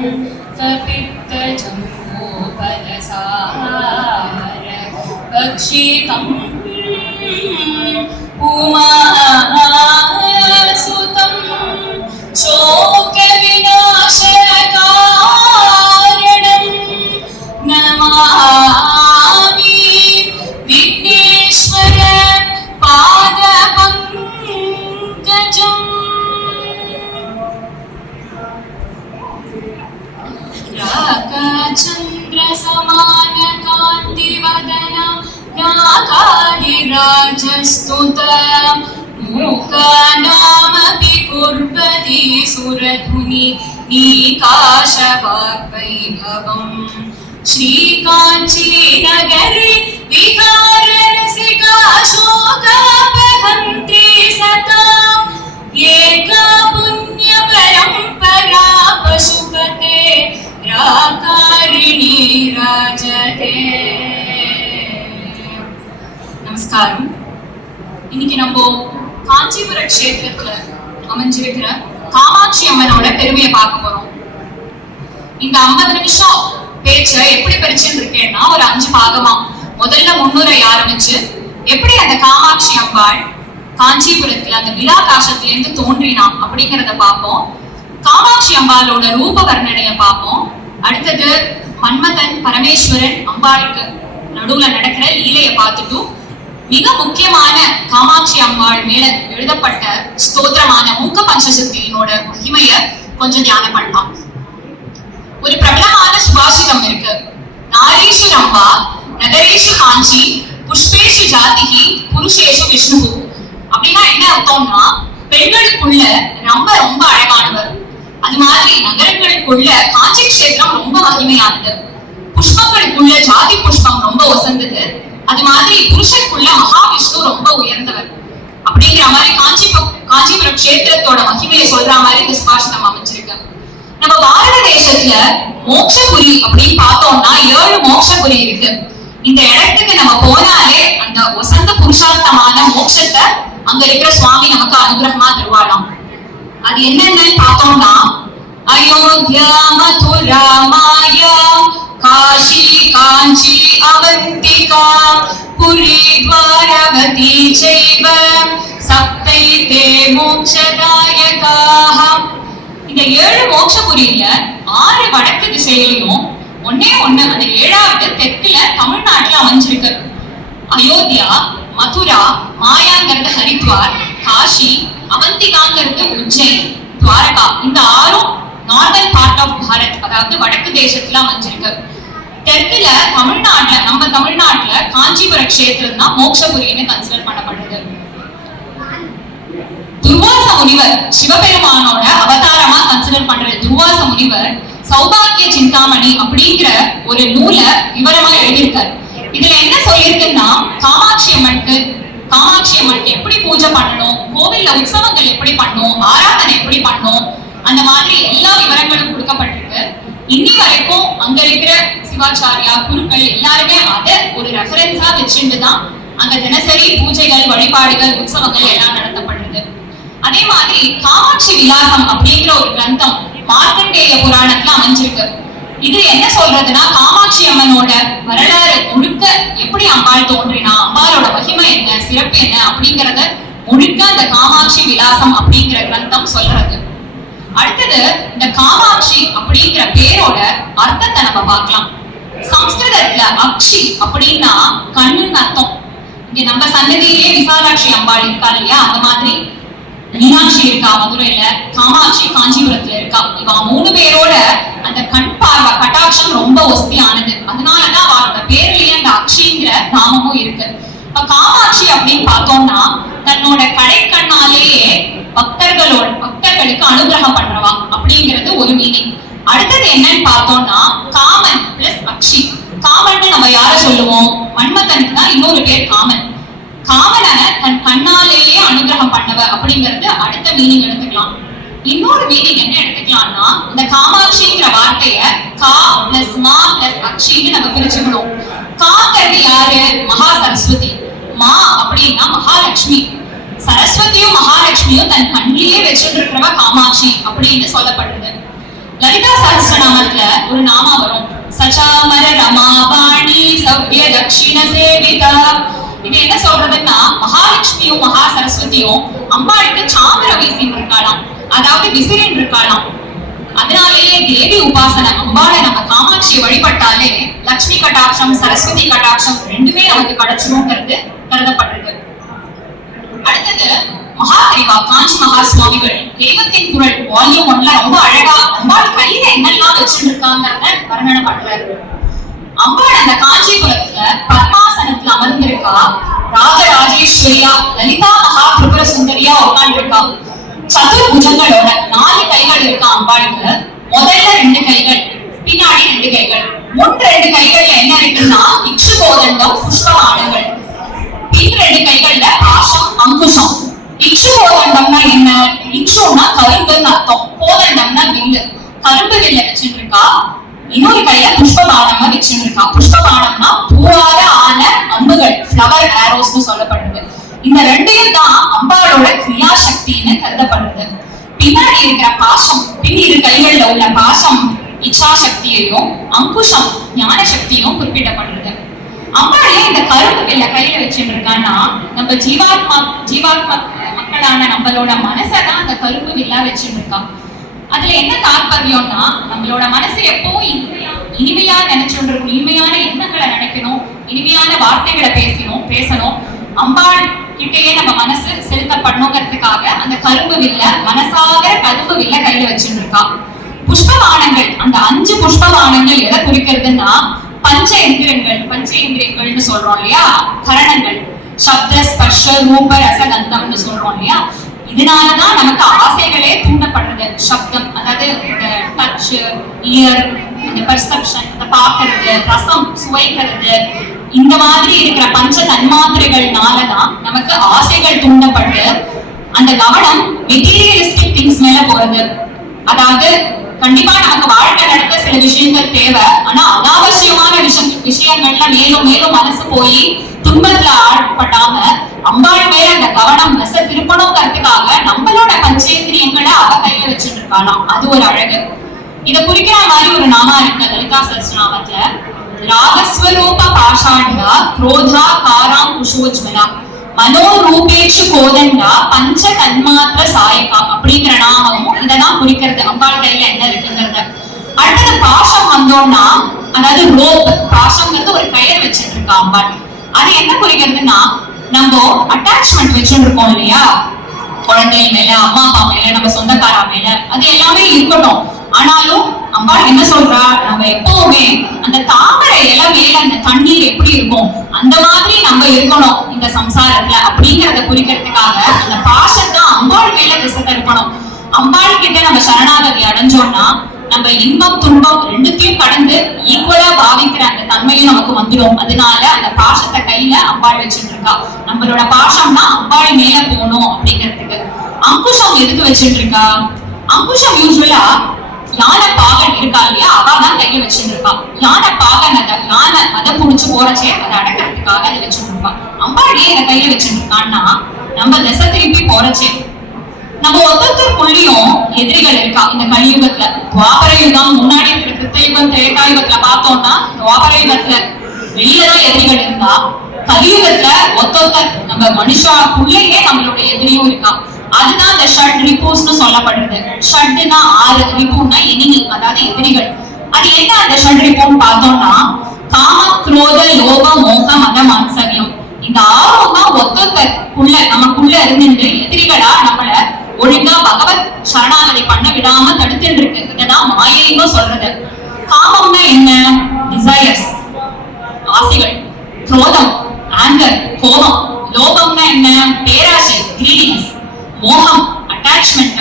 कपित्तजम्बूफलसार भक्षितम् उमासुतं शोकविनाशकारणं नमामि विघ्नेश्वर पादपङ्कजम्। रागचन्द्रसमानकान्तिवदना नागादिराजस्तुता मूकानामपि कुर्वती सुरधुनि नीकाशवाग्वैभवम्। श्रीकाञ्चीनगरे विहाररसिका शोकापहन्त्री सताम् एका पुण्यपरम्परा पशुपते राकारिणी राजते। நமஸ்காரம். இன்னைக்கு நம்ம காஞ்சிபுர க்ஷேத்திரத்துல அமைஞ்சிருக்கிற காமாட்சி அம்மனோட பெருமையை பார்க்க போறோம். இந்த 50 நிமிஷம் பேச்ச எப்படி பிரிச்சுன்னு இருக்கேன்னா ஒரு 5 பாகமா. முதல்ல முன்னுரை ஆரம்பிச்சு எப்படி அந்த காமாட்சி அம்பாள் காஞ்சிபுரத்துல அந்த விலாகாசத்துல இருந்து தோன்றினா அப்படிங்கிறத பார்ப்போம். காமாட்சி அம்பாளோட ரூப வர்ணனைய பார்ப்போம். அடுத்தது மன்மதன் பரமேஸ்வரன் அம்பாளுக்கு நடுவுல நடக்கிற லீலையை பார்த்துட்டும் மிக முக்கியமான காமாட்சி அம்பாள் மேல எழுதப்பட்ட ஸ்தோத்திரமான மூக்க பஞ்சசக்தியினோட மகிமைய கொஞ்சம் தியானம் பண்ணலாம். ஒரு பிரபலமான சுபாஷிதம் இருக்கு. நாரீஷு ரம்பா நகரேஷு காஞ்சி புஷ்பேஷு ஜாதிகி புருஷேஷு விஷ்ணு. அப்படின்னா என்ன அர்த்தம்னா, பெண்களுக்குள்ள ரம்ப ரொம்ப அழகானவர், அது மாதிரி நகரங்களுக்குள்ள காஞ்சி கஷேத்திரம் ரொம்ப மகிமையானது. புஷ்பங்களுக்குள்ள ஜாதி புஷ்பம் ரொம்ப உசந்தது, அது மாதிரி புருஷனுக்குள்ள மகாவிஷ்ணு ரொம்ப உயர்ந்தவர். அப்படிங்கிற மாதிரி காஞ்சிபுரம் கஷேத்திரத்தோட மகிமையை சொல்ற மாதிரி இந்த சுபாஷிதம் அமைஞ்சிருக்கு. நம்ம பாரத தேசத்துல மோட்சபுரி அப்படின்னு பார்த்தோம்னா 7 மோட்சபுரி இருக்கு. இந்த இடத்துக்கு நம்ம போனாலே அந்த வசந்த புருஷார்த்தமான மோட்சத்தை அங்க இருக்கிற சுவாமி நமக்கு அனுகிரகமா தருவாளாம். அது என்னன்னு பார்த்தோம்னா, அயோத்தியா மதுரா மாயா காஷி காஞ்சி அவந்திகா புரி துவாரவதி சைவ சப்தைதே மோட்சதாயகாஹ. இந்த 7 மோட்சபுரியில 6 வடக்கு திசையிலையும் ஒண்ணு அந்த 7வது தெற்குல தமிழ்நாட்டுல அமைஞ்சிருக்கு. அயோத்தியா, மதுரா, மாயாங்கிறது ஹரித்வார், காஷி, அவந்திகாங்கிறது உஜ்ஜைன், துவாரகா. இந்த 6ம் நார்தர்ன் பார்ட் ஆஃப் பாரத், அதாவது வடக்கு தேசத்துல அமைஞ்சிருக்கு. தெற்குல தமிழ்நாட்டுல நம்ம தமிழ்நாட்டுல காஞ்சிபுர க்ஷேத்திரம் தான் மோட்சபுரின்னு கன்சிடர் பண்ணப்படுது. துர்வாச முனிவர் சிவபெருமானோட அவதாரமா கன்சிடர் பண்ற துர்வாச முனிவர் சௌபாகிய சிந்தாமணி அப்படிங்கிற ஒரு நூலை விவரமா எழுதியிருக்காரு. இதுல என்ன சொல்லியிருக்குன்னா, காமாட்சி அம்மனுக்கு எப்படி பூஜை பண்ணணும், கோவில்ல உற்சவங்கள் எப்படி பண்ணும், ஆராதனை எப்படி பண்ணும், அந்த மாதிரி எல்லா விவரங்களும் கொடுக்கப்பட்டிருக்கு. இன்னி வரைக்கும் அங்க இருக்கிற சிவாச்சாரியா குருக்கள் எல்லாருமே அதை ஒரு ரெஃபரன்ஸா வச்சுட்டு தான் அங்க தினசரி பூஜைகள், வழிபாடுகள், உற்சவங்கள் எல்லாம் நடத்தப்படுறது. அதே மாதிரி காமாட்சி விலாசம் அப்படிங்கிற ஒரு கிரந்தம் மார்க்கண்டேய புராணத்துல அமைஞ்சிருக்கு. இது என்ன சொல்றதுன்னா, காமாட்சி அம்மனோட வரலாறு முழுக்க எப்படி அம்பாள் தோன்றினா, அம்பாளோட மகிமை என்ன, சிறப்பு என்ன அப்படிங்கறத முழுக்க அந்த காமாட்சி விலாசம் அப்படிங்கிற கிரந்தம் சொல்றது. அடுத்தது இந்த காமாட்சி அப்படிங்கிற பேரோட அர்த்தத்தை நம்ம பார்க்கலாம். சம்ஸ்கிருதத்துல அக்ஷி அப்படின்னா கண்ணுன்னு அர்த்தம். இங்க நம்ம சன்னதியிலேயே விசாலாட்சி அம்பாள் இருக்கா இல்லையா, அந்த மாதிரி மீனாட்சி இருக்கா மதுரையில, காமாட்சி காஞ்சிபுரத்துல இருக்கா. இவ 3 பேரோட அந்த கண் பார்வை கட்டாட்சம் ரொம்ப ஒஸ்தியானது. அதனாலதான் அவரோட பேர்லயே அந்த அக்ஷிங்கிற நாமமும் இருக்கு. இப்ப காமாட்சி அப்படின்னு பார்த்தோம்னா, தன்னோட கடைக்கண்ணாலேயே பக்தர்களுக்கு அனுகிரகம் பண்றவா அப்படிங்கிறது ஒரு மீனிங். அடுத்தது என்னன்னு பார்த்தோம்னா, காமன் பிளஸ் அக்ஷி. காமன் நம்ம யார சொல்லுவோம், மன்மதனுக்கு தான் இன்னொரு பேர் காமன். காமனை தன் கண்ணாலேயே அனுகிரகம் பண்ணவ அப்படிங்கிறது அடுத்த மீனிங் எடுத்துக்கலாம். இன்னொரு மீனிங் என்ன எடுத்துக்கலாம்னா, இந்த காமாட்சிங்கிற வார்த்தைய கா பிளஸ் மா பிளஸ் அக்ஷின்னு நம்ம பிரிச்சுக்கணும். காங்கிறது யாரு, மகா சரஸ்வதி. மா அப்படின்னா மகாலட்சுமி. சரஸ்வதியும் மகாலட்சுமியும் தன் கண்ணிலேயே வச்சுட்டு இருக்கிறவ காமாட்சி அப்படின்னு சொல்லப்படுறது. லலிதா சஹஸ்ரநாமத்துல ஒரு நாமா வரும், சச்சாமர ரமாபாணி சவ்ய தக்ஷிண சேவிதா. இது என்ன சொல்றதுன்னா, மகாலட்சுமியும் மகா சரஸ்வதியும் அம்பாளுக்கு சாமரம் வீசின்னு இருக்காளாம், அதாவது விசிறின்னு இருக்காளாம். அதனாலேயே தேவி உபாசனை, அம்பாளை நம்ம காமாட்சியை வழிபட்டாலே லட்சுமி கட்டாட்சம் சரஸ்வதி கட்டாட்சம் ரெண்டுமே நமக்கு கிடைச்சிரும்ங்கிறது கருதப்படுறது. அடுத்தது மகாபரிவா காஞ்சி மகா சுவாமிகள் தெய்வத்தின் குரல் வால்யூம் 1ல ரொம்ப அழகா அம்பாள் கையில என்னெல்லாம் வச்சுருக்காங்கிறத வர்ணனை பண்றாரு. அம்பாள் அந்த காஞ்சிபுரத்துல பத்மாசனத்துல அமர்ந்திருக்கா, ராஜராஜேஸ்வரியா லலிதா மகா திரிபுர சுந்தரியா உட்கார்ந்துருக்கா. சதுர்புஜங்களோட 4 கைகள் இருக்கா அம்பாளுக்கு. முதல்ல 2 கைகள், பின்னாடி 2 கைகள். முன் 2 கைகள்ல என்ன இருக்குன்னா இக்ஷு கோதண்டம் புஷ்பமானங்கள், பின் 2 கைகள்ல பாசம் அங்குஷம். இக்ஷு கோதண்டம்னா என்ன? இக்ஷுன்னா கரும்புன்னு அர்த்தம், கோதண்டம்னா வில்லு. கரும்பு வில்ல வச்சுட்டு இருக்கா, இன்னொரு கையில புஷ்பபானமா வச்சுட்டு இருக்கா. புஷ்பபானம்னா பூவால ஆன அம்புகள், ஃப்ளவர் ஆரோஸ்னு சொல்லப்படுறது. இந்த ரெண்டையும் தான் அம்பாளோட கிரியா சக்தின்னு கருதப்படுறது. பின்னாடி இருக்கிற பாசம், பின் 2 கைகள்ல உள்ள பாசம் இச்சா சக்தியையும் அங்குஷம் ஞான சக்தியும் குறிப்பிடப்படுறது. அம்பாளே இந்த கரும்பு வில்ல கையில வச்சுட்டு இருக்கான்னா, நம்ம ஜீவாத்மா மக்களான நம்மளோட மனசைதான் அந்த கரும்பு வில்லா வச்சுட்டு இருக்கா. அதுல என்ன தாற்பயம்னா, நம்மளோட மனசு எப்பவும் இனிமையா நினைச்சுட்டு இருக்கணும், இனிமையான எண்ணங்களை நினைக்கணும், இனிமையான வார்த்தைகளை பேசணும். அம்பாள் கிட்டேயே நம்ம மனசு செலுத்தப்படணுங்கிறதுக்காக அந்த கரும்பு வில்ல, மனசாகிற கரும்பு வில்ல கையில வச்சுட்டு இருக்கா. புஷ்பவானங்கள், அந்த 5 புஷ்பவானங்கள் எதை குறிக்கிறதுன்னா பஞ்ச இந்திரியங்கள்னு சொல்றோம் இல்லையா, கரணங்கள், சப்த ஸ்பர்ஷ ரூப ரசகந்தம்னு சொல்றோம் இல்லையா. இதனாலதான் நமக்கு ஆசைகளே தூண்டப்படுறது. சப்தம் அதாவது இந்த டச், இயர், இந்த பெர்செப்ஷன், இந்த பாக்குறது, ரசம் சுவைக்கிறது, இந்த மாதிரி இருக்கிற பஞ்ச தன்மாத்திரைகள்னாலதான் நமக்கு ஆசைகள் தூண்டப்பட்டு அந்த கவனம் மெட்டீரியலிஸ்டிக் திங்ஸ் மேல போறது. அதாவது கண்டிப்பா நமக்கு வாழ்க்கை நடத்த சில விஷயங்கள் தேவை, ஆனா அனாவசியமான விஷயங்கள்ல மேலும் மேலும் மனசு போய் துன்பத்துல ஆட்படாம அம்பாள் மேல அந்த கவனம் திசை திருப்பணுங்கிறதுக்காக நம்மளோட பஞ்சேந்திரியங்களை அவ கையில வச்சுட்டு இருக்காளாம். அது ஒரு அழகு. இத குறிக்கிற மாதிரி ஒரு நாமா இருக்கு லலிதா சஹஸ்ரநாமத்துல, ராகஸ்வரூப பாஷாண்டா குரோதா காராம் குஷோஜ்வலா மனோரூபேட்சு கோதண்டா பஞ்ச தன்மாத்திர சாயகா அப்படிங்கிற நாமமும் இதெல்லாம் குறிக்கிறது. அம்பாள் கையில என்ன இருக்குங்கிறத. அடுத்தது பாஷம் வந்தோம்னா, அதாவது ரோப், பாஷம்ங்கிறது ஒரு கயிறு வச்சுட்டு இருக்கா அம்பாள். அது என்ன குறிக்கிறதுன்னா, நம்ம அட்டாச்மெண்ட் வச்சுட்டு இருக்கோம் இல்லையா, குழந்தைகள் மேல, அம்மா அப்பா மேல, நம்ம சொந்தக்காரா மேல, அது எல்லாமே இருக்கட்டும். ஆனாலும் அம்பாள் என்ன சொல்றா, நம்ம எப்பவுமே அந்த தாமரை இலை மேல அந்த தண்ணீர் எப்படி இருக்கும் அந்த மாதிரி நம்ம இருக்கணும் இந்த சம்சாரத்துல அப்படிங்கறத குறிக்கிறதுக்காக அந்த பாசத்தை அம்பாள் மேல திசை திருப்பணும். அம்பாள் கிட்ட நம்ம சரணாகதி அடைஞ்சோம்னா நம்ம இன்பம் துன்பம் ரெண்டுத்தையும் கடந்து ஈக்குவலா பாவிக்கிற அந்த தன்மையும் நமக்கு வந்துடும். அதனால அந்த பாசத்தை கையில அம்பாள் வச்சுட்டு இருக்கா. நம்மளோட பாசம்னா அம்பாள் மேல போகணும் அப்படிங்கிறதுக்கு. அங்குஷம் எதுக்கு வச்சுட்டு இருக்கா? அங்குஷம் யூஸ்வலா யானை பாகன் இருக்கா இல்லையா, அவதான் கையில வச்சுட்டு இருக்கா. யானை பாகன், யானை அதை புடிச்சு போறச்சே அதை அடக்கிறதுக்காக அதை வச்சுட்டு இருப்பா. அம்பாடியே அதை கையில வச்சுட்டு இருக்கான்னா நம்ம திசை திருப்பி போறச்சே நம்ம ஒருத்தருக்குள்ளயும் எதிரிகள் இருக்கா. இந்த கலியுகத்துல துவாபர யுகம் முன்னாடி இருக்கிற கிருத்தயுகம் திரேதாயுகத்துல பார்த்தோம்னா துவாபர யுகத்துல வெளியதான் எதிரிகள் இருந்தா, கலியுகத்துல ஒருத்தர் நம்ம மனுஷாக்குள்ளேயே நம்மளுடைய எதிரியும் இருக்கா. அதுதான் இந்த ஷட் ரிபூஸ்னு சொல்லப்படுறது. ஷட்னா 6, ரிபூன்னா எனிமி, அதாவது எதிரிகள். அது என்ன அந்த ஷட் ரிபூன்னு பார்த்தோம்னா காம குரோத லோப மோக மத மாத்சரியம். இந்த 6 தான் ஒருத்தருக்குள்ள நமக்குள்ள இருந்து எதிரிகளா நம்மள ஒழுங்கா பகவத் சரணாகதி பண்ண விடாம தடுத்துட்டு இருக்கு. இததான் மாயைன்னு சொல்றது. காமம்னா என்ன? டிசையர்ஸ், ஆசைகள். குரோதம், ஆங்கர், கோபம். லோபம்னா என்ன? பேராசை, கிரீடினஸ். மோகம், அட்டாச்மெண்ட்,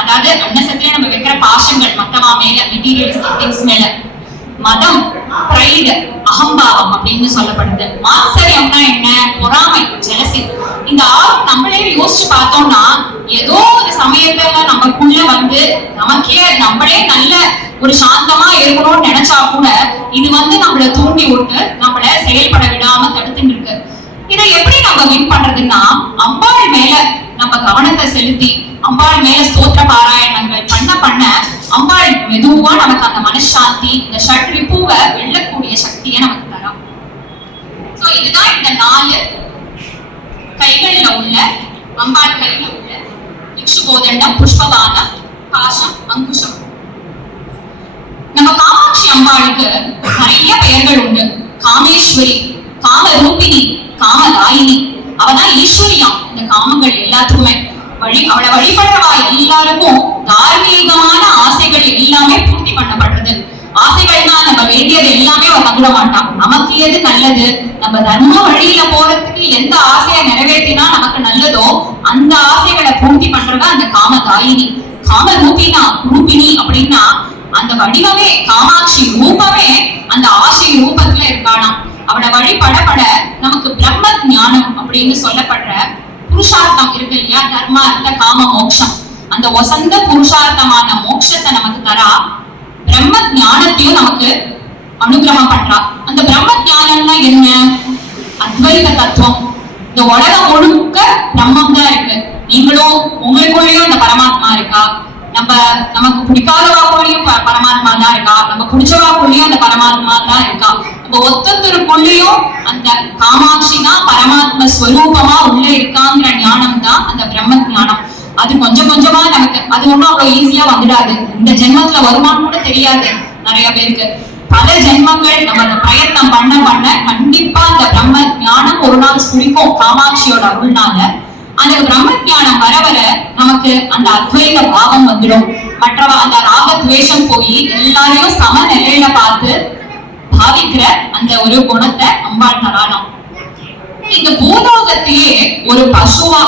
அதாவது அன்னசத்திலே நம்ம வைக்கிற பாசங்கள் மத்தவா மேல, மெட்டீரியலிஸ்டிக் திங்ஸ் மேல. மதம், பிரைடு, அகம்பாவம் அப்படின்னு சொல்லப்படுது. மாத்சரியம்னா என்ன? பொறாமை, ஜெலசி. இந்த 6 நம்மளே யோசிச்சு பார்த்தோம்னா ஏதோ ஒரு சமயத்துல நமக்குள்ள வந்து நமக்கே நம்மளே நல்ல ஒரு சாந்தமா இருக்கணும்னு நினைச்சா கூட இது வந்து நம்மள தூண்டி விட்டு நம்மள செயல்பட விடாம தடுத்துட்டு இருக்கு. இதை எப்படி நம்ம வின் பண்றதுன்னா அம்பாள் மேல நம்ம கவனத்தை செலுத்தி அம்பாள் மேல ஸ்தோத்திர பாராயணங்கள் பண்ண பண்ண அம்பாள் மெதுவா நமக்கு அந்த மனசாந்தி, இந்த ஷட் ரிப்புவை வெல்லக்கூடிய சக்தியை நமக்கு தரா. சோ இதுதான் இந்த 4 கைகள்ல உள்ள அம்பாள் கையில உள்ள இக்ஷுகோதண்டம், புஷ்பபானம், பாசம், அங்குஷம். நம்ம காமாட்சி அம்பாளுக்கு நிறைய பெயர்கள் உண்டு. காமேஸ்வரி, காமரூபிணி, காமதாயினி. அவதான் ஈஸ்வரியாம் இந்த காமங்கள் எல்லாத்துக்குமே. அவளை வழிபடுறவா எல்லாருக்கும் தார்மீகமான ஆசைகள் எல்லாமே பூர்த்தி பண்ணப்படுறது. ஆசைகள்னா நம்ம வேண்டியது எல்லாமே அவ தந்துட மாட்டான். நமக்கு எது நல்லது, நம்ம தர்ம வழியில போறதுக்கு எந்த ஆசையை நிறைவேற்றினா நமக்கு நல்லதோ அந்த ஆசைகளை பூர்த்தி பண்றதா அந்த காமதாயினி. ரூபிணி அப்படின்னா அந்த வடிவமே, காமாட்சி ரூபமே அந்த ஆசை ரூபத்துல இருக்கானாம். அவளை வழிபடப்பட நமக்கு பிரம்ம ஞானம் அப்படின்னு சொல்லப்படுற புருஷார்த்தம் இருக்கு இல்லையா, தர்ம அர்த்த காம மோட்சம். அந்த வசந்த புருஷார்த்தமான மோட்சத்தை நமக்கு தரா. பிரம்ம ஞானத்தையும் நமக்கு அனுகிரகம் பண்றா. அந்த பிரம்ம ஞானம்னா என்ன? அத்வைத தத்துவம். இந்த உலகம் முழுக்க பிரம்மம் தான் இருக்கு. நீங்களும் உங்களுக்குள்ளேயும் இந்த பரமாத்மா இருக்கா, நமக்கு பிடிக்காதவாக்குள்ளேயும் பரமாத்மா தான் இருக்கா, நம்ம பிடிச்சவாக்குள்ளேயும் அந்த பரமாத்மா தான் இருக்கா. நம்ம ஒத்தொத்தருக்குள்ளேயும் அந்த காமாட்சி தான் பரமாத்ம ஸ்வரூபமா உள்ள இருக்காங்கிற ஞானம் தான் அந்த பிரம்ம ஞானம். அது கொஞ்சம் கொஞ்சமா நமக்கு, அது ஒண்ணும் அவ்வளவு ஈஸியா வந்துடாது. இந்த ஜென்மத்துல வருமானு கூட தெரியாது நிறைய பேருக்கு. பல ஜென்மங்கள் நம்ம அந்த பிரயத்னம் பண்ண பண்ண கண்டிப்பா அந்த பிரம்ம ஞானம் ஒரு நாள் குடிக்கும் காமாட்சியோட அருள்னால. அந்த பிரம்ம ஞானம் வர வர நமக்கு அந்த அத்வைத பாவம் வந்துடும். மற்றவ அந்த ராக துவேஷம் போய் எல்லாரையும் சம நிலையில பார்த்து பாவிக்கிற அந்த ஒரு குணத்தை அம்பாள் தரானாம். இந்த பூலோகத்திலே ஒரு பசுவா,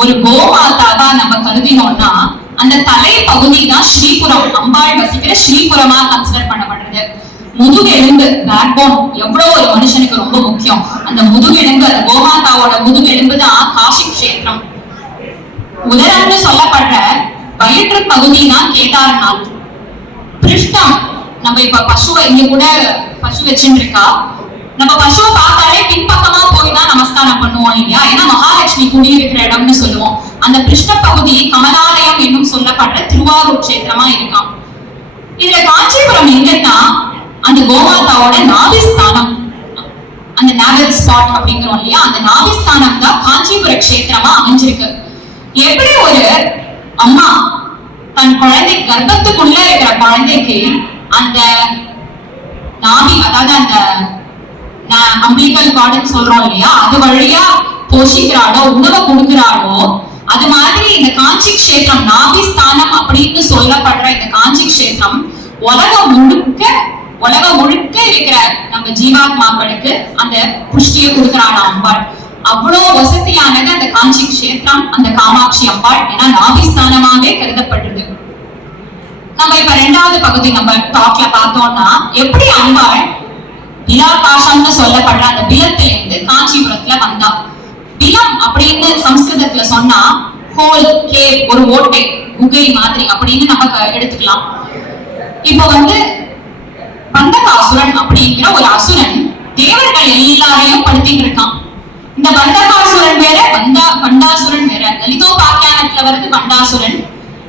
ஒரு கோமாதாவா நம்ம கருதினோம்னா அந்த தலை பகுதி தான் ஸ்ரீபுரம், அம்பாள் வசிக்கிற ஸ்ரீபுரமா கன்சிடர் பண்ணப்படுறது. முதுகெலும்பு, பேக்போன் எவ்வளவு ஒரு மனுஷனுக்கு ரொம்ப முக்கியம். அந்த முதுகெலும்பு, அந்த கோமாதாவோட முதுகெலும்பு தான் காஷி கஷேத்திரம். உதரம்னு சொல்லப்படுற வயிற்று பகுதி தான் கேதார்நாத். பிருஷ்டம், நம்ம இப்ப பசுவை இங்க கூட பசு வச்சுட்டு இருக்கா, நம்ம பசுவை பார்த்தாலே பின்பக்கமா போய் தான் நமஸ்காரம் பண்ணுவோம் இல்லையா, ஏன்னா மகாலட்சுமி குடியிருக்கிற இடம்னு சொல்லுவோம். அந்த பிருஷ்ட பகுதி கமலாலயம் என்னும் சொல்லப்பட்ட திருவாரூர் கஷேத்திரமா இருக்கான். இதுல காஞ்சிபுரம் எங்கன்னா அந்த கோமாதாவோட நாபிஸ்தானம், அந்த நாவல் ஸ்பாட் அப்படிங்கிறோம் இல்லையா, அந்த நாபிஸ்தானம் தான் காஞ்சிபுர கஷேத்திரமா அமைஞ்சிருக்கு. எப்படி ஒரு அம்மா தன் குழந்தை கர்ப்பத்துக்குள்ள இருக்கிற குழந்தைக்கு அந்த நாபி, அதாவது அந்த அம்பிளிக்கல் கார்டுன்னு சொல்றோம் இல்லையா, அது வழியா போஷிக்கிறாளோ, உணவை கொடுக்கிறாளோ, அது மாதிரி இந்த காஞ்சி கஷேத்திரம் நாபிஸ்தானம் அப்படின்னு சொல்லப்படுற இந்த காஞ்சி கஷேத்திரம் உலகம் முழுக்க இருக்கிற நம்ம ஜீவாத்மாக்களுக்கு அந்த புஷ்டியை கொடுக்கிறாள் அம்பாள். அவ்வளவு வசதியானது அந்த காஞ்சி கஷேத்திரம், அந்த காமாட்சி அம்பாள். ஏன்னா நாபிஸ்தானமாவே கருதப்படுறது. நம்ம இப்ப 2வது பகுதி நம்ம டாக்ல பார்த்தோம்னா எப்படி அம்பாள் பிலாகாசம்னு சொல்லப்படுற அந்த பிலத்திலிருந்து காஞ்சிபுரத்துல வந்தா. பிலம் அப்படின்னு சம்ஸ்கிருதத்துல சொன்னா ஹோல், கேவ், ஒரு ஓட்டை, குகை மாதிரி அப்படின்னு நம்ம எடுத்துக்கலாம். இப்ப பந்தகாசுரன் அப்படிங்கிற ஒரு அசுரன் தேவர்கள் எல்லாரையும் படுத்திட்டு இருக்கான். இந்த பந்தகாசுரன் வேற, பண்டாசுரன் வேற. லலிதோபாக்கியானத்துல வருது பண்டாசுரன்,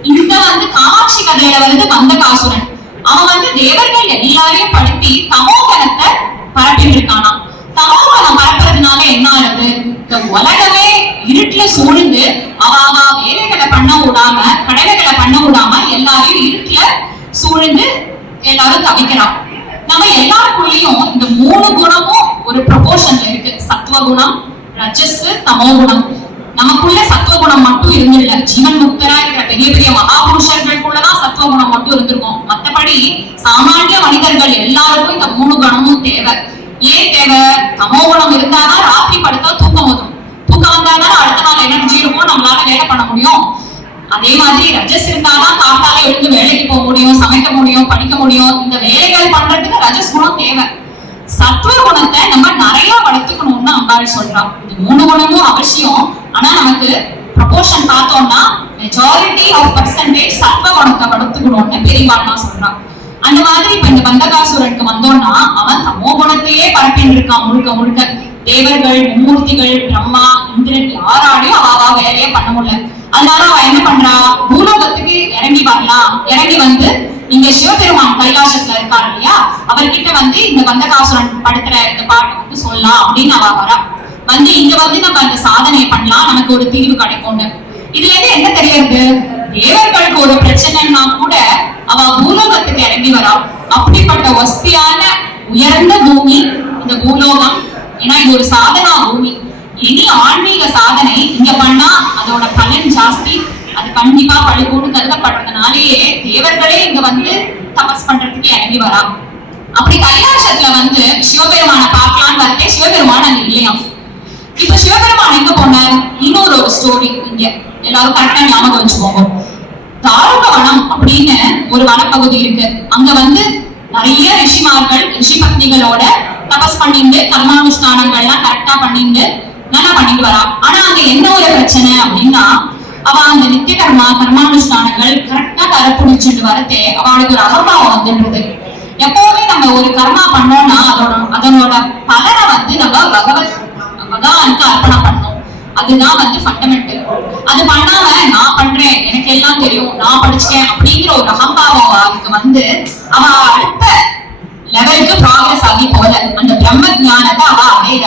இங்க காமாட்சி கதையில வருது பந்தகாசுரன். அவன் தேவர்கள் எல்லாரையும் படுத்தி தமோகணத்தை பரப்பிட்டு இருக்கானா. தமோகணம் பரப்புறதுனால என்ன ஆகுது, இந்த உலகமே இருட்டுல சூழ்ந்து அவ வேலைகளை பண்ண விடாம, கடலைகளை பண்ண விடாம எல்லாரையும் இருட்டுல சூழ்ந்து எல்லாரும் தவிக்கிறான். நம்ம எல்லாருக்குள்ளயும் இந்த 3 குணமும் ஒரு ப்ரொபோர்ஷன்ல இருக்கு. சத்துவகுணம், ரஜஸ், தமோ குணம். நமக்குள்ள சத்துவகுணம் மட்டும் இருந்தில்ல, ஜீவன் முக்தரா இருக்கிற பெரிய பெரிய மகாபுருஷர்களுக்குள்ளதான் சத்துவகுணம் மட்டும் இருந்திருக்கும். மற்றபடி சாமானிய மனிதர்கள் எல்லாருக்கும் இந்த 3 குணமும் தேவை. ஏன் தேவை? தமோ குணம் இருந்தாதான் ராத்திரி படுத்தா தூக்கம் வரும், தூக்கம் வந்தாதான் அடுத்த நாள் எனர்ஜி இருக்கும், நம்மளால வேலை பண்ண முடியும். அதே மாதிரி ரஜஸ் இருந்தாதான் காத்தால எழுந்து வேலைக்கு போக முடியும், சமைக்க முடியும், படிக்க முடியும். இந்த வேலைகள் பண்றதுக்கு ரஜஸ் குணம் தேவை. சத்துவ குணத்தை நம்ம நிறைய வளர்த்துக்கணும்னு அம்பாள் சொல்றான். இந்த 3 குணமும் அவசியம். ஆனா நமக்கு ப்ரொபோர்ஷன் பார்த்தோம்னா மெஜாரிட்டி ஆஃப் பர்சன்டேஜ் சத்துவ குணத்தை வளர்த்துக்கணும்னு பெரியவாள்னா சொல்றான். அந்த மாதிரி இப்ப இந்த பந்தகாசுரனுக்கு வந்தோம்னா அவன் தமோ குணத்தையே பரப்பின்னு இருக்கான் முழுக்க முழுக்க. தேவர்கள், மும்மூர்த்திகள், பிரம்மா, இந்திரன் யாராலையும் அவ வேலையே பண்ண முடியல. அதனால அவ என்ன பண்றா, பூலோகத்துக்கு இறங்கி வரலாம், இறங்கி வந்து இங்க சிவபெருமான் கைலாசத்துல இருக்காரு இல்லையா, அவர்கிட்ட வந்து இந்த பந்தகாசுரன் படுத்துற இந்த பாட்டை வந்து சொல்லலாம் அப்படின்னு அவ வரா. வந்து இங்க வந்து நம்ம அந்த சாதனையை பண்ணலாம், நமக்கு ஒரு தீர்வு கிடைக்கும்னு. இதுல இருந்து என்ன தெரியுது, தேவர்களுக்கு ஒரு பிரச்சனைனா கூட அவ பூலோகத்துக்கு இறங்கி வரா. அப்படிப்பட்ட வசதியான உயர்ந்த பூமி இந்த பூலோகம். ஏன்னா இது ஒரு சாதனா பூமி. இனி ஆன்மீக சாதனை இங்க பண்ணா அதோட பலன் ஜாஸ்தி, அது கண்டிப்பா பழுக்கூன்னு கருதப்படுறதுனாலேயே தேவர்களே இங்க வந்து தபஸ் பண்றதுக்கு இறங்கி வரா. அப்படி கைலாசத்துல வந்து சிவபெருமான பார்க்கலான்னு வரதே சிவபெருமான் அங்க இல்லையா. இப்ப சிவபெருமான் எங்க போனார், இன்னொரு ஒரு ஸ்டோரி இங்க எல்லாரும் கரெக்டா ஞாபகம் வச்சுக்கோங்க. தாருகவனம் அப்படின்னு ஒரு வனப்பகுதி இருக்கு. அங்க வந்து நிறைய ரிஷிமார்கள் ரிஷி பத்னிகளோட தபஸ் பண்ணிட்டு கர்மானுஷ்டானங்கள் எல்லாம் கரெக்டா பண்ணிட்டு நல்லா பண்ணிட்டு வரா. ஆனா அங்க என்ன ஒரு பிரச்சனை அப்படின்னா, அவ அந்த நித்திய கர்மானுஷ்டானங்கள் கரெக்டா கரப்புடிச்சுட்டு வரதே அவளுக்கு ஒரு அகம்பாவம் வந்துடுறது. எப்பவுமே நம்ம ஒரு கர்மா பண்ணோம்னா அதனோட பலனை வந்து நம்ம பகவானுக்கு அர்ப்பணம் பண்ணணும். அதுதான் வந்து ஃபண்டமெண்டல். அது பண்ணாம நான் பண்றேன், எனக்கு எல்லாம் தெரியும், நான் படிச்சுட்டேன் அப்படிங்கிற ஒரு அகம்பாவம் அவளுக்கு வந்து அவ அடுத்த லெவலுக்கு ப்ராக்ரஸ் ஆகி போல அந்த பிரம்ம ஞானத்தை அவ அடையல.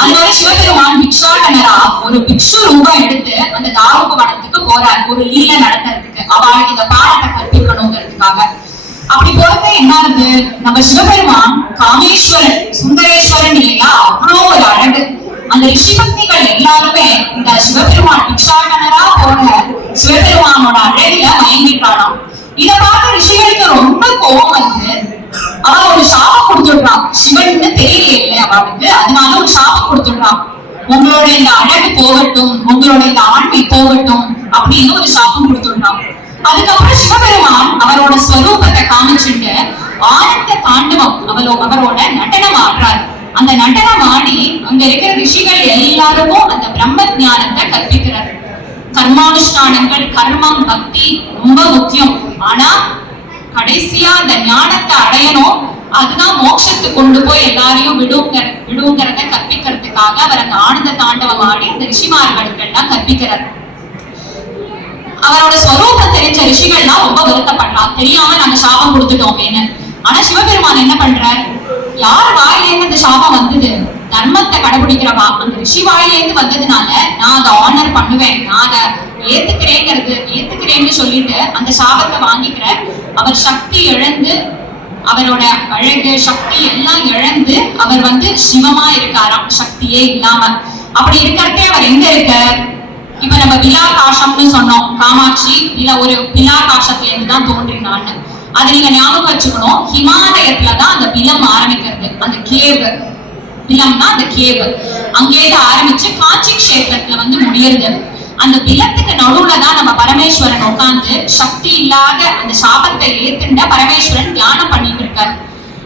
அதனால சிவபெருமான் பிக்ஷாடனரா ஒரு பிக்ஷு ரூபம் எடுத்து அந்த தாருக வனத்துக்கு போறார், ஒரு லீல நடத்துறதுக்கு, அவளுக்கு இந்த பாடத்தை கற்பிக்கணுங்கிறதுக்காக. அப்படி போறது என்ன ஆகுது, நம்ம சிவபெருமான் காமேஸ்வரன் சுந்தரேஸ்வரன் இல்லையா, அவ்வளோ ஒரு அழகு. அந்த ரிஷி பக்திகள் எல்லாருமே இந்த சிவபெருமான் பிக்ஷாடனரா போன சிவபெருமானோட அழகுல மயங்கிட்டானாம். இத பார்த்த ரிஷிகளுக்கு ரொம்ப கோபம் வந்து அவ ஒரு சாபம் கொடுத்துடுறான். சிவன் தெரியலையே அவளுக்கு, அதனால ஒரு சாபம் கொடுத்துடுறான். உங்களோட இந்த அழகு போகட்டும், உங்களோட இந்த ஆண்மை போகட்டும் அப்படின்னு ஒரு சாபம் கொடுத்துடுறான். அதுக்கப்புறம் சிவபெருமான் அவரோட ஸ்வரூபத்தை காமிச்சுட்டு ஆனந்த தாண்டவம் அவரோட நடனம் ஆடுறாரு. அந்த நடனம் ஆடி அங்க இருக்கிற ரிஷிகள் எல்லாருக்கும் அந்த பிரம்ம ஞானத்தை கற்பிக்கிறார். கர்மானுஷ்டானங்கள் கர்மம் பக்தி ரொம்ப முக்கியம். ஆனா கடைசியா அந்த ஞானத்தை அடையணும், அதுதான் மோட்சத்தை கொண்டு போய் எல்லாரையும் விடுங்கிறத கற்பிக்கிறதுக்காக அவர் அந்த ஆனந்த தாண்டவம் ஆடி அந்த ரிஷிமார்களுக்கு எல்லாம் கற்பிக்கிறார். அவரோட ஸ்வரூபம் தெரிஞ்ச ரிஷிகள்லாம் ரொம்ப வருத்தப்படலாம், தெரியாம நாங்க சாபம் கொடுத்துட்டோமேன்னு. ஆனா சிவபெருமான் என்ன பண்றார், யார் வாயிலேருந்து அந்த சாபம் வந்தது, தர்மத்தை கடைபிடிக்கிறவா அந்த ரிஷி வாயிலேருந்து வந்ததுனால நான் அதை ஆனர் பண்ணுவேன், நான் அதை ஏத்துக்கிறேன்னு சொல்லிட்டு அந்த சாபத்தை வாங்கிக்கிற. அவர் சக்தி இழந்து அவரோட அழகு சக்தி எல்லாம் இழந்து அவர் வந்து சிவமா இருக்காராம், சக்தியே இல்லாம. அப்படி இருக்கிறதே அவர் எங்க இருக்கார், இப்ப நம்ம பிலாகாசம்னு சொன்னோம், காமாட்சி இல்ல ஒரு பிலாகாசத்துல இருந்து தான் தோன்றினான்னு. அதை நீங்க ஞாபகம் வச்சுக்கணும். ஹிமாலயத்துலதான் அந்த பிலம் ஆரம்பிக்கிறது, அந்த கேவ் பிலம்னா அந்த கேவ் அங்கேயிருந்து ஆரம்பிச்சு காஞ்சி கஷேத்திரத்துல வந்து முடியுது. அந்த பிலத்துக்கு நடுவுல தான் நம்ம பரமேஸ்வரன் உட்கார்ந்து சக்தி இல்லாத அந்த சாபத்தை ஏத்துண்ட பரமேஸ்வரன் தியானம் பண்ணிட்டு இருக்காரு.